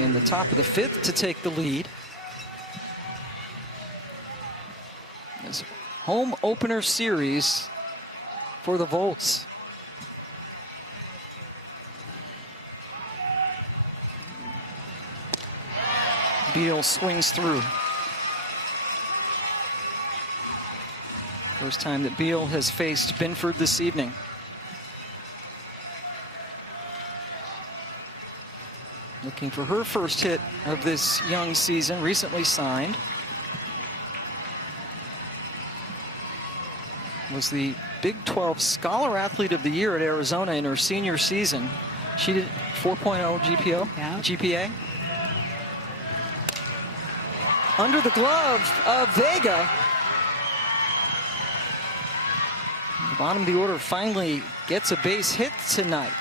in the top of the 5th to take the lead. This home opener series for the Volts. Beal swings through. First time that Beal has faced Binford this evening. Looking for her first hit of this young season, recently signed. Was the Big 12 Scholar Athlete of the Year at Arizona in her senior season. She did 4.0 GPA. Under the glove of Vega. The bottom of the order finally gets a base hit tonight.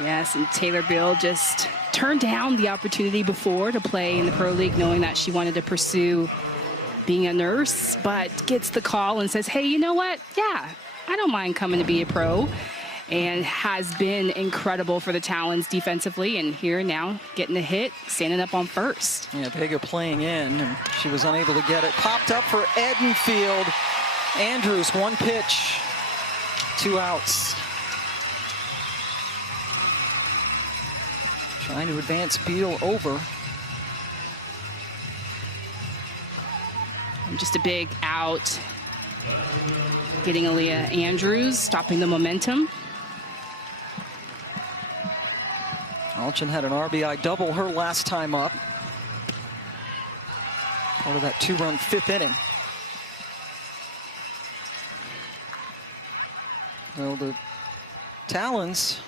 Yes, and Taylor Beal just turned down the opportunity before to play in the Pro League, knowing that she wanted to pursue being a nurse, but gets the call and says, hey, you know what? Yeah, I don't mind coming to be a pro, and has been incredible for the Talons defensively, and here now getting a hit, standing up on first. Yeah, Vega playing in, and she was unable to get it. Popped up for Edenfield. Andrews, 1 pitch, 2 outs. Trying to advance Beal over. And just a big out. Getting Aaliyah Andrews, stopping the momentum. Alchin had an RBI double her last time up. Part of that 2-run 5th inning. Well, the Talons,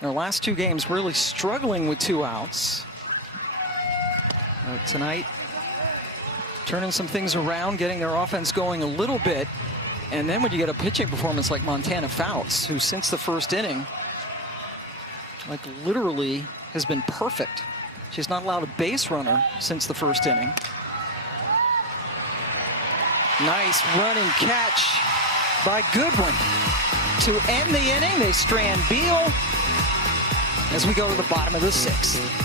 their last 2 games, really struggling with 2 outs. Tonight, turning some things around, getting their offense going a little bit. And then when you get a pitching performance like Montana Fouts, who since the 1st inning, like literally has been perfect. She's not allowed a base runner since the 1st inning. Nice running catch by Goodwin. To end the inning, they strand Beal as we go to the bottom of the 6th.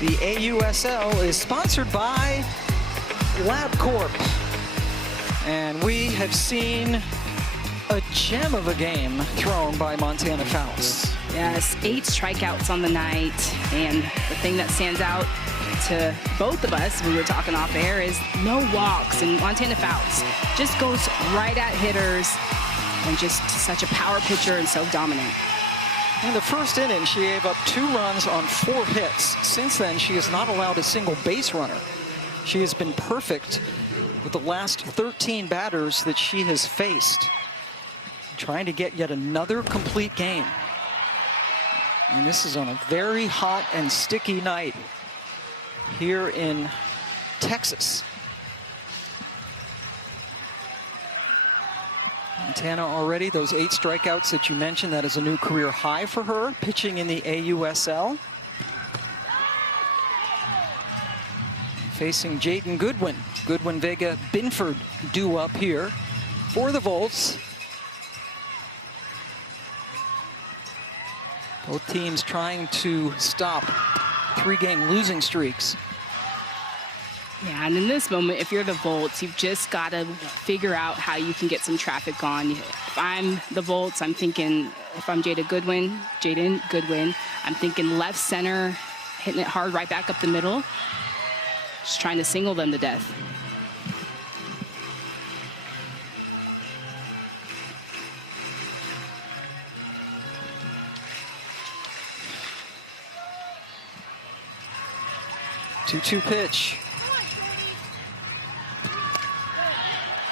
The AUSL is sponsored by LabCorp. And we have seen a gem of a game thrown by Montana Fouts. Yes, 8 strikeouts on the night. And the thing that stands out to both of us, we were talking off air, is no walks. And Montana Fouts just goes right at hitters, and just such a power pitcher and so dominant. In the first inning, she gave up 2 runs on 4 hits. Since then, she has not allowed a single base runner. She has been perfect with the last 13 batters that she has faced. Trying to get yet another complete game. And this is on a very hot and sticky night here in Texas. Montana already, those 8 strikeouts that you mentioned, that is a new career high for her, pitching in the AUSL. Facing Jaden Goodwin. Goodwin, Vega, Binford due up here for the Volts. Both teams trying to stop 3-game losing streaks. Yeah, and in this moment, if you're the Volts, you've just got to figure out how you can get some traffic on. If I'm the Volts, I'm thinking, if I'm Jaden Goodwin, I'm thinking left center, hitting it hard right back up the middle, just trying to single them to death. Two-two pitch.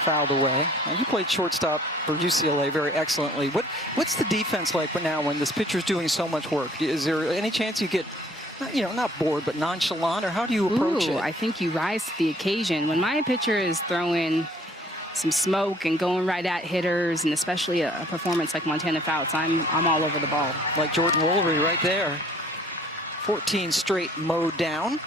Fouled away. Now, you played shortstop for UCLA very excellently. What's the defense like now when this pitcher's doing so much work? Is there any chance you get, not bored, but nonchalant, or how do you approach it? I think you rise to the occasion. When my pitcher is throwing some smoke and going right at hitters, and especially a performance like Montana Fouts, I'm all over the ball. Like Jordan Woolery right there. 14 straight mowed down.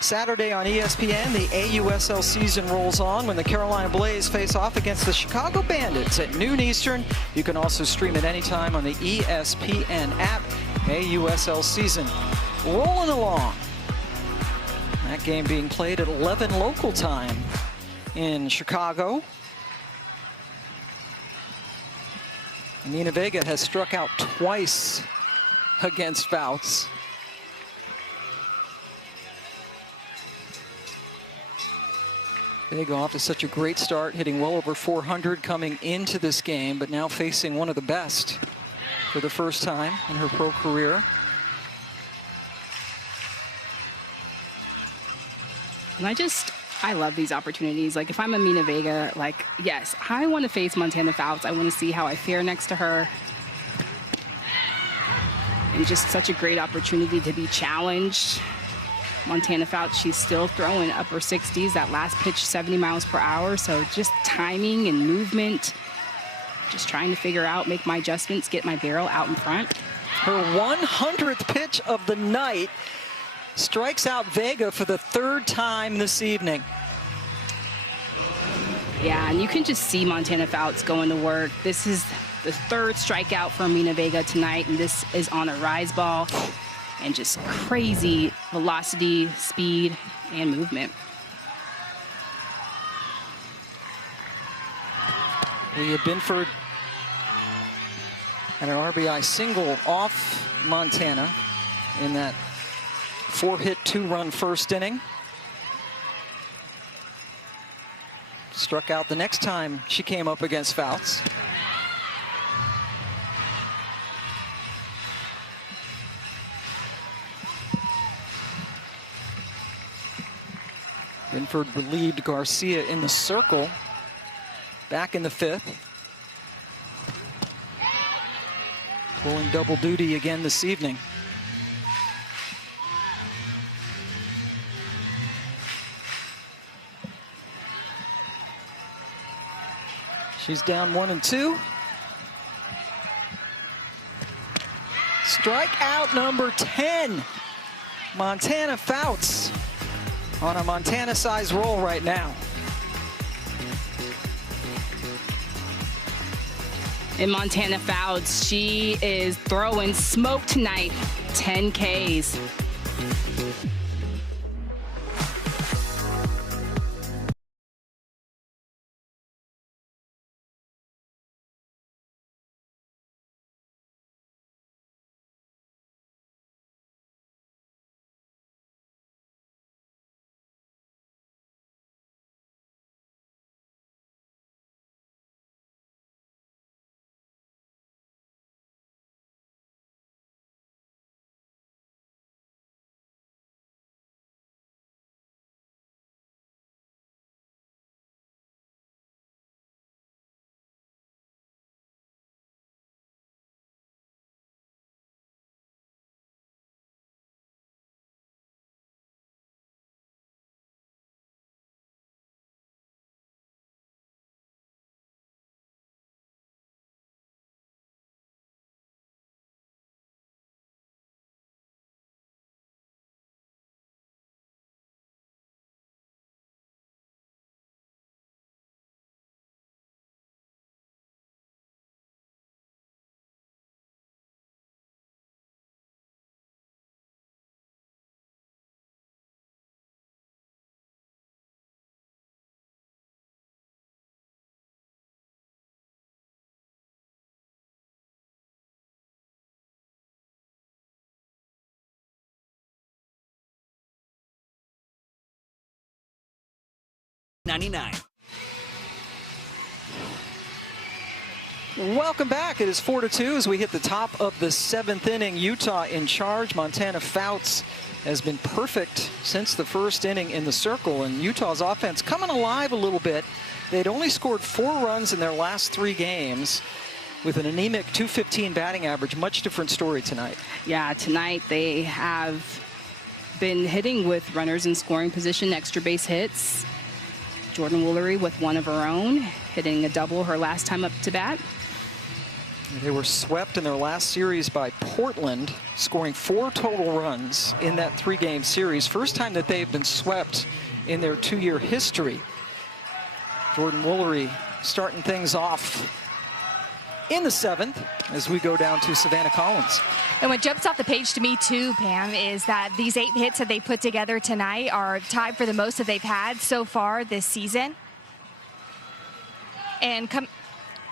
Saturday on ESPN, the AUSL season rolls on when the Carolina Blaze face off against the Chicago Bandits at noon Eastern. You can also stream it anytime on the ESPN app. AUSL season rolling along. That game being played at 11 local time in Chicago. Nina Vega has struck out twice against Fouts. Vega off to such a great start, hitting well over 400 coming into this game, but now facing one of the best for the first time in her pro career. And I love these opportunities. Like, if I'm Amina Vega, like, yes, I want to face Montana Fouts. I want to see how I fare next to her. And just such a great opportunity to be challenged. Montana Fouts, she's still throwing upper 60s. That last pitch, 70 miles per hour. So just timing and movement. Just trying to figure out, make my adjustments, get my barrel out in front. Her 100th pitch of the night strikes out Vega for the 3rd time this evening. Yeah, and you can just see Montana Fouts going to work. This is the 3rd strikeout for Amina Vega tonight, and this is on a rise ball. And just crazy velocity, speed, and movement. Leah Binford and an RBI single off Montana in that 4-hit, 2-run first inning. Struck out the next time she came up against Fouts. Binford relieved Garcia in the circle back in the 5th. Pulling double duty again this evening. She's down 1-2. Strikeout number 10. Montana Fouts on a Montana-sized roll right now. And Montana Fouts, she is throwing smoke tonight, 10 Ks. $99. Welcome back. It is 4-2 as we hit the top of the 7th inning. Utah in charge. Montana Fouts has been perfect since the first inning in the circle, and Utah's offense coming alive a little bit. They'd only scored 4 runs in their last 3 games with an anemic .215 batting average. Much different story tonight. Yeah, tonight they have been hitting with runners in scoring position, extra base hits. Jordan Woolery with one of her own, hitting a double her last time up to bat. They were swept in their last series by Portland, scoring 4 total runs in that 3-game series. First time that they've been swept in their 2-year history. Jordan Woolery starting things off in the 7th as we go down to Savannah Collins. And what jumps off the page to me too, Pam, is that these 8 hits that they put together tonight are tied for the most that they've had so far this season. And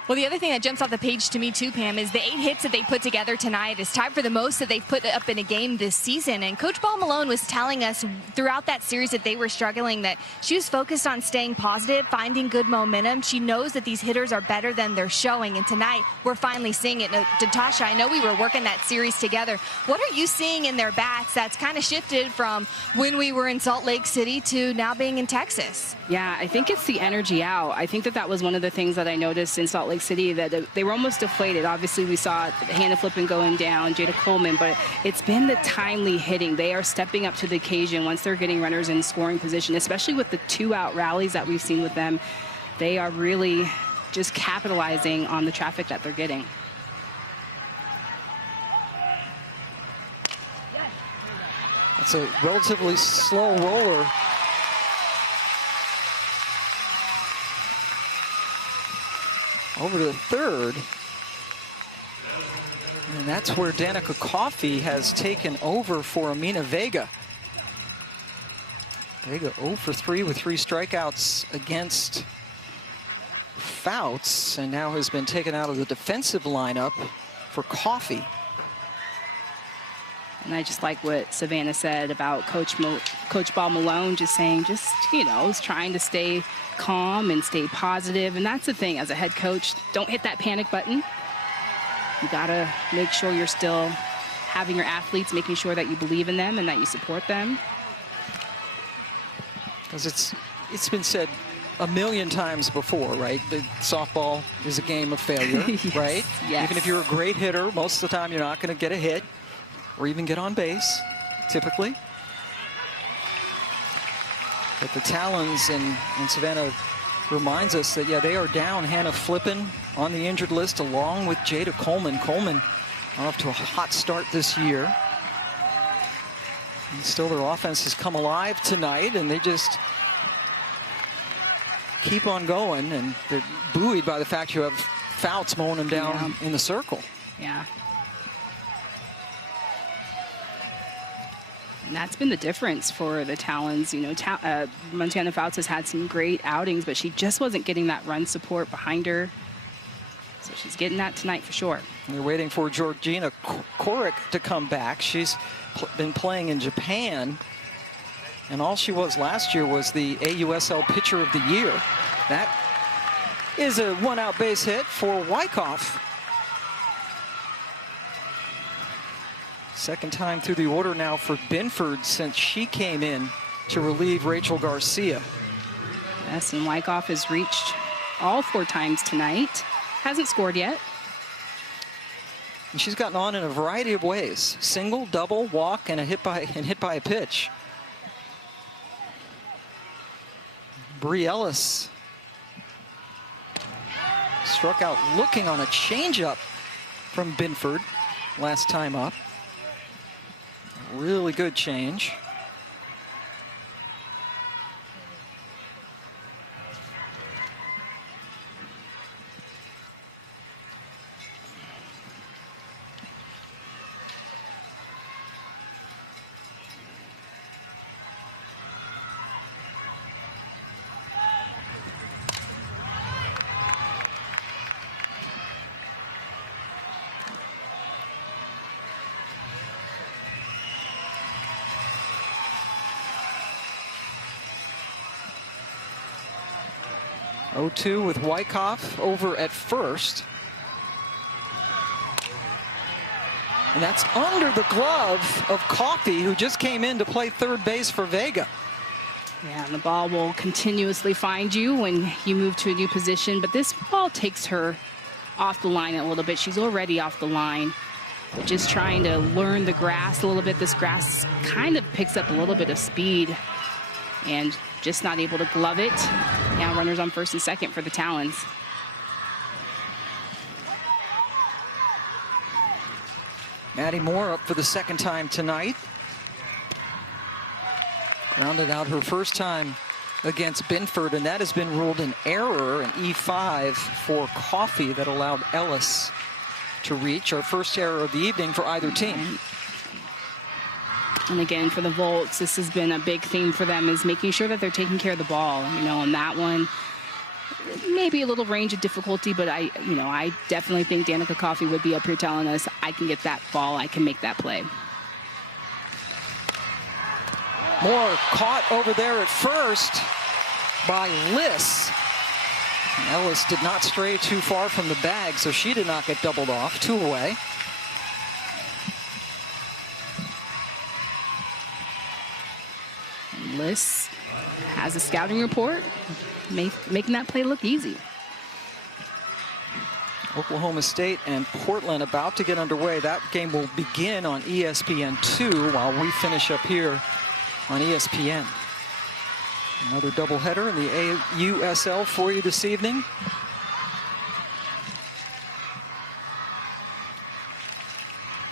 well, the other thing that jumps off the page to me too, Pam, is the 8 hits that they put together tonight is tied for the most that they've put up in a game this season. And Coach Ball Malone was telling us throughout that series that they were struggling, that she was focused on staying positive, finding good momentum. She knows that these hitters are better than they're showing. And tonight, we're finally seeing it. Natasha, I know we were working that series together. What are you seeing in their bats that's kind of shifted from when we were in Salt Lake City to now being in Texas? Yeah, I think it's the energy out. I think that was one of the things that I noticed in Salt Lake City, that they were almost deflated. Obviously, we saw Hannah Flippen going down, Jada Coleman, but it's been the timely hitting. They are stepping up to the occasion once they're getting runners in scoring position, especially with the 2-out rallies that we've seen with them. They are really just capitalizing on the traffic that they're getting. That's a relatively slow roller. Over to the 3rd. And that's where Danica Coffey has taken over for Amina Vega. Vega 0 for 3 with 3 strikeouts against Fouts, and now has been taken out of the defensive lineup for Coffey. And I just like what Savannah said about Coach Ball Malone, just saying, is trying to stay calm and stay positive. And that's the thing, as a head coach, don't hit that panic button. You gotta make sure you're still having your athletes, making sure that you believe in them and that you support them. Because it's been said a million times before, right? That softball is a game of failure, Yes, right? yes. Even if you're a great hitter, most of the time you're not going to get a hit or even get on base, typically. But the Talons and Savannah reminds us that, yeah, they are down Hannah Flippen on the injured list along with Jada Coleman. Coleman off to a hot start this year. And still their offense has come alive tonight, and they just keep on going, and they're buoyed by the fact you have Fouts mowing them down in the circle. Yeah. And that's been the difference for the Talons. Montana Fouts has had some great outings, but she just wasn't getting that run support behind her. So she's getting that tonight for sure. And they're waiting for Georgina Korik to come back. She's been playing in Japan, and all she was last year was the AUSL Pitcher of the Year. That is a 1-out base hit for Wyckoff. Second time through the order now for Binford since she came in to relieve Rachel Garcia. Yes, and Wyckoff has reached all 4 times tonight. Hasn't scored yet. And she's gotten on in a variety of ways: single, double, walk, and hit by a pitch. Bree Ellis struck out looking on a changeup from Binford last time up. Really good change. 0-2 with Wyckoff over at first. And that's under the glove of Coffey, who just came in to play third base for Vega. Yeah, and the ball will continuously find you when you move to a new position, but this ball takes her off the line a little bit. She's already off the line, but just trying to learn the grass a little bit. This grass kind of picks up a little bit of speed and just not able to glove it. Now runners on first and second for the Talons. Maddie Moore up for the second time tonight. Grounded out her first time against Binford, and that has been ruled an error, an E5 for Coffey that allowed Ellis to reach. Our first error of the evening for either team. And again, for the Volts, this has been a big theme for them, is making sure that they're taking care of the ball. You know, on that one, maybe a little range of difficulty, but I definitely think Danica Coffey would be up here telling us, I can get that ball, I can make that play. Moore caught over there at first by Liss. And Ellis did not stray too far from the bag, so she did not get doubled off. 2 away. Liss has a scouting report, making that play look easy. Oklahoma State and Portland about to get underway. That game will begin on ESPN2 while we finish up here on ESPN. Another doubleheader in the AUSL for you this evening.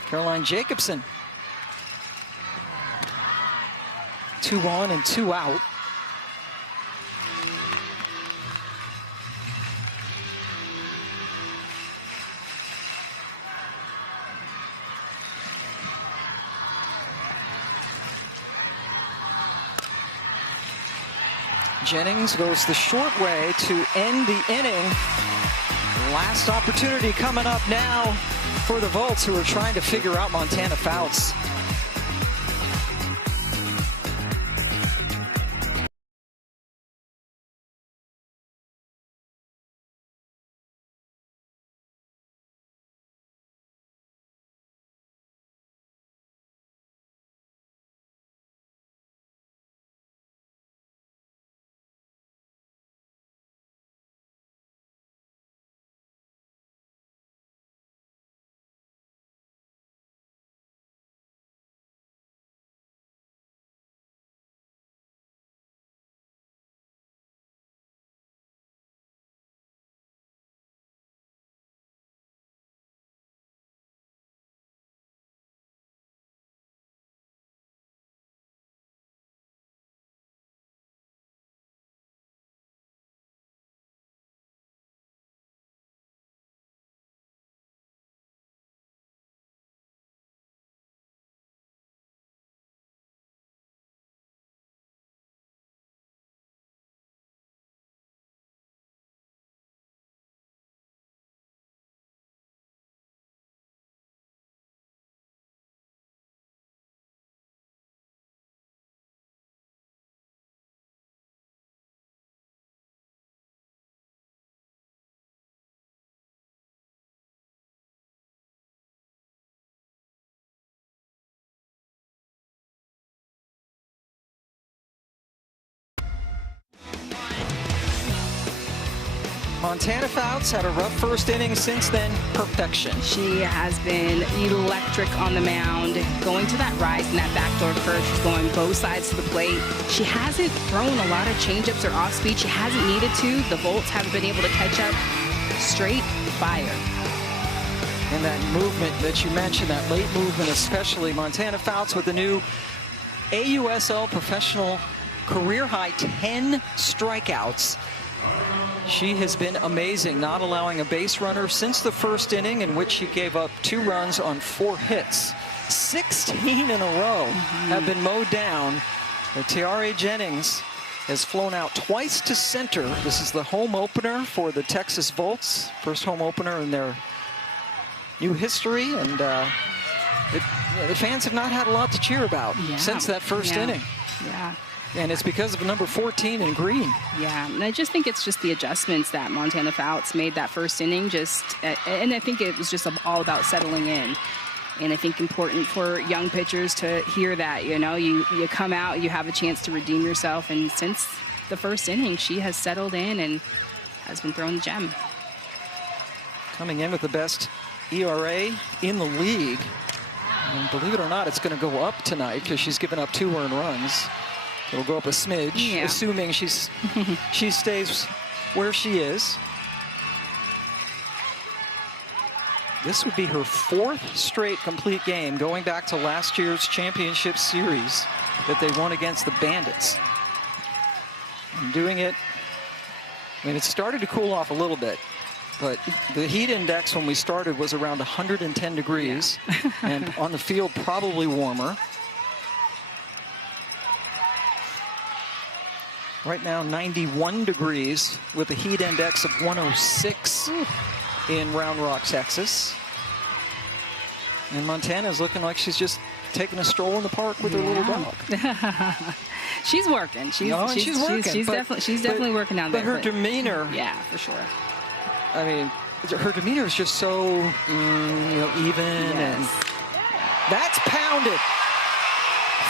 Caroline Jacobson. 2 on and 2 out. Jennings goes the short way to end the inning. Last opportunity coming up now for the Volts, who are trying to figure out Montana Fouts. Montana Fouts had a rough first inning. Since then, perfection. She has been electric on the mound, going to that rise and that backdoor curve. She's going both sides to the plate. She hasn't thrown a lot of changeups or off speed. She hasn't needed to. The Volts haven't been able to catch up. Straight fire. And that movement that you mentioned, that late movement especially, Montana Fouts with the new AUSL professional career high 10 strikeouts. She has been amazing, not allowing a base runner since the first inning, in which she gave up 2 runs on 4 hits. 16 in a row have been mowed down. The Tiare Jennings has flown out twice to center. This is the home opener for the Texas Volts. First home opener in their new history, and the fans have not had a lot to cheer about since that first inning. Yeah. And it's because of number 14 in green. Yeah, and I just think it's just the adjustments that Montana Fouts made that first inning. And I think it was just all about settling in. And I think important for young pitchers to hear that, you know, you come out, you have a chance to redeem yourself. And since the first inning, she has settled in and has been throwing the gem. Coming in with the best ERA in the league. And believe it or not, it's going to go up tonight because she's given up 2 earned runs. It'll go up a smidge, assuming she stays where she is. This would be her 4th straight complete game going back to last year's championship series that they won against the Bandits. And doing it, I mean, it started to cool off a little bit, but the heat index when we started was around 110 degrees, and on the field probably warmer. Right now, 91 degrees with a heat index of 106 in Round Rock, Texas. And Montana's looking like she's just taking a stroll in the park with her little dog. She's working. She's working. She's definitely working down there. But her demeanor. Yeah, for sure. I mean, her demeanor is just so, even. And that's pounded.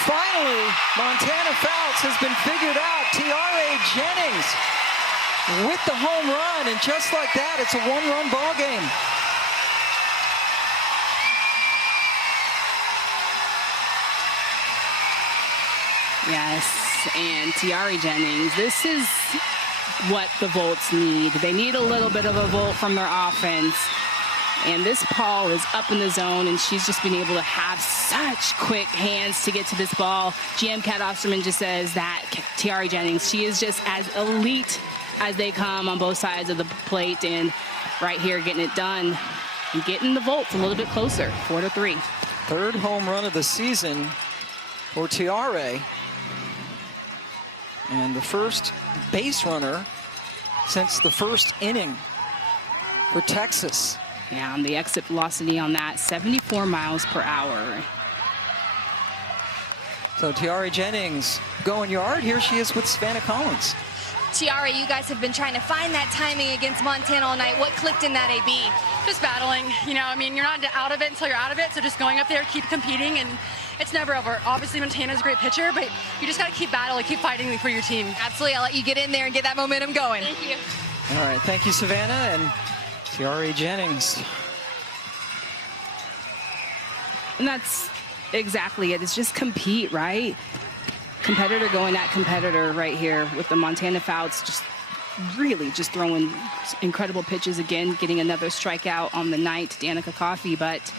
Finally, Montana Fouts has been figured out. Tiare Jennings with the home run, and just like that, it's a 1-run ball game. Yes, and Tiare Jennings, this is what the Volts need. They need a little bit of a volt from their offense. And this ball is up in the zone, and she's just been able to have such quick hands to get to this ball. GM Kat Osterman just says that Tiare Jennings, she is just as elite as they come on both sides of the plate, and right here getting it done and getting the Volts a little bit closer, 4-3. 3rd home run of the season for Tiare. And the first base runner since the first inning for Texas. Yeah, and the exit velocity on that, 74 miles per hour. So Tiare Jennings going yard. Here she is with Savannah Collins. Tiare, you guys have been trying to find that timing against Montana all night. What clicked in that AB? Just battling. You know, I mean, you're not out of it until you're out of it. So just going up there, keep competing, and it's never over. Obviously, Montana's a great pitcher, but you just got to keep battling, keep fighting for your team. Absolutely. I'll let you get in there and get that momentum going. Thank you. All right. Thank you, Savannah. And Tiare Jennings. And that's exactly it. It's just compete, right? Competitor going at competitor right here with the Montana Fouts, just really just throwing incredible pitches again, getting another strikeout on the night, Danica Coffey. But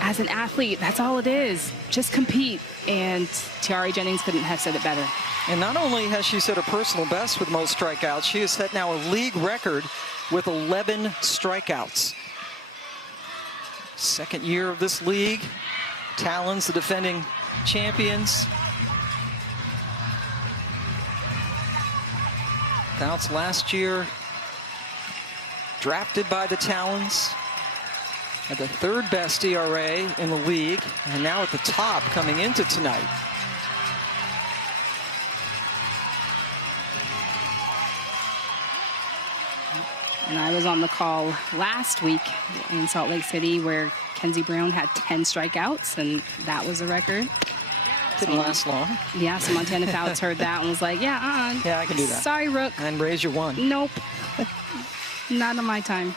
as an athlete, that's all it is. Just compete. And Tiare Jennings couldn't have said it better. And not only has she set a personal best with most strikeouts, she has set now a league record with 11 strikeouts. 2nd year of this league. Talons, the defending champions. Fouts last year drafted by the Talons. Had the 3rd best ERA in the league, and now at the top coming into tonight. And I was on the call last week in Salt Lake City where Kenzie Brown had 10 strikeouts, and that was a record. Didn't last long. Yeah, so Montana Fouts heard that and was like, yeah, I can do that. Sorry, Rook. And raise your 1. Nope. Not on my time.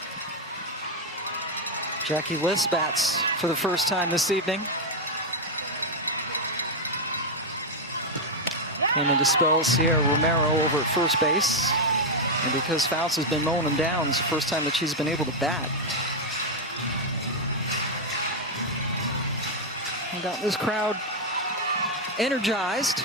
Jackie List bats for the first time this evening. Came in to spell Sierra Romero over at first base. And because Fouts has been mowing him down, it's the first time that she's been able to bat. And got this crowd energized.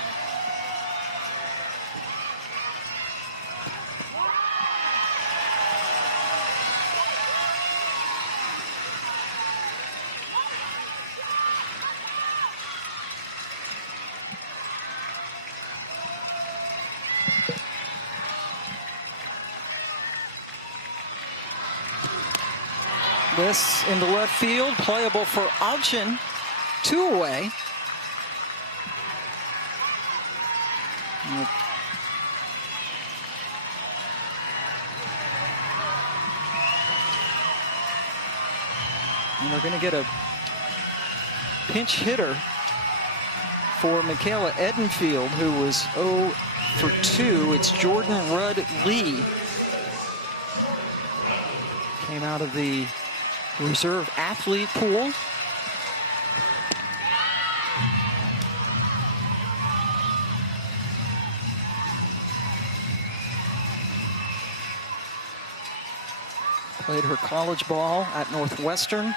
This into left field, playable for Archin, 2 away. And we're going to get a pinch hitter for Michaela Edenfield, who was 0 for 2. It's Jordan Rudd Lee. Came out of the reserve athlete pool. Played her college ball at Northwestern.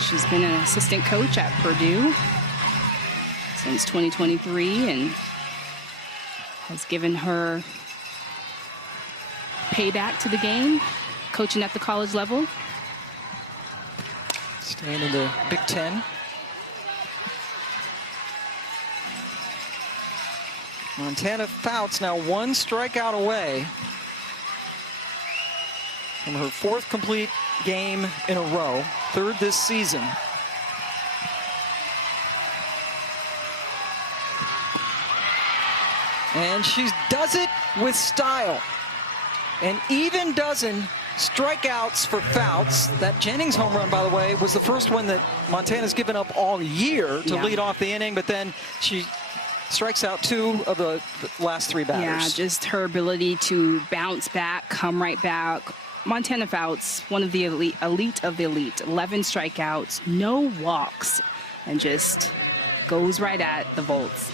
She's been an assistant coach at Purdue since 2023 and has given her payback to the game, coaching at the college level. Staying in the Big Ten. Montana Fouts now 1 strikeout away from her 4th complete game in a row, 3rd this season. And she does it with style. An even dozen strikeouts for Fouts. That Jennings home run, by the way, was the first one that Montana's given up all year to lead off the inning, but then she strikes out 2 of the last 3 batters. Yeah, just her ability to bounce back, come right back. Montana Fouts, one of the elite of the elite. 11 strikeouts, no walks, and just goes right at the Volts.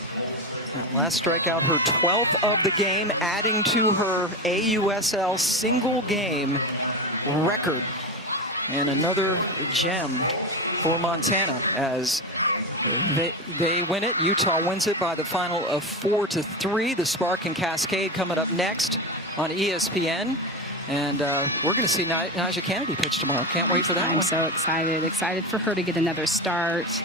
That last strikeout, her 12th of the game, adding to her AUSL single game record. And another gem for Montana as they win it. Utah wins it by the final of 4-3. The Spark and Cascade coming up next on ESPN. And we're going to see Nyjah Kennedy pitch tomorrow. Can't wait for that one. I'm so excited for her to get another start.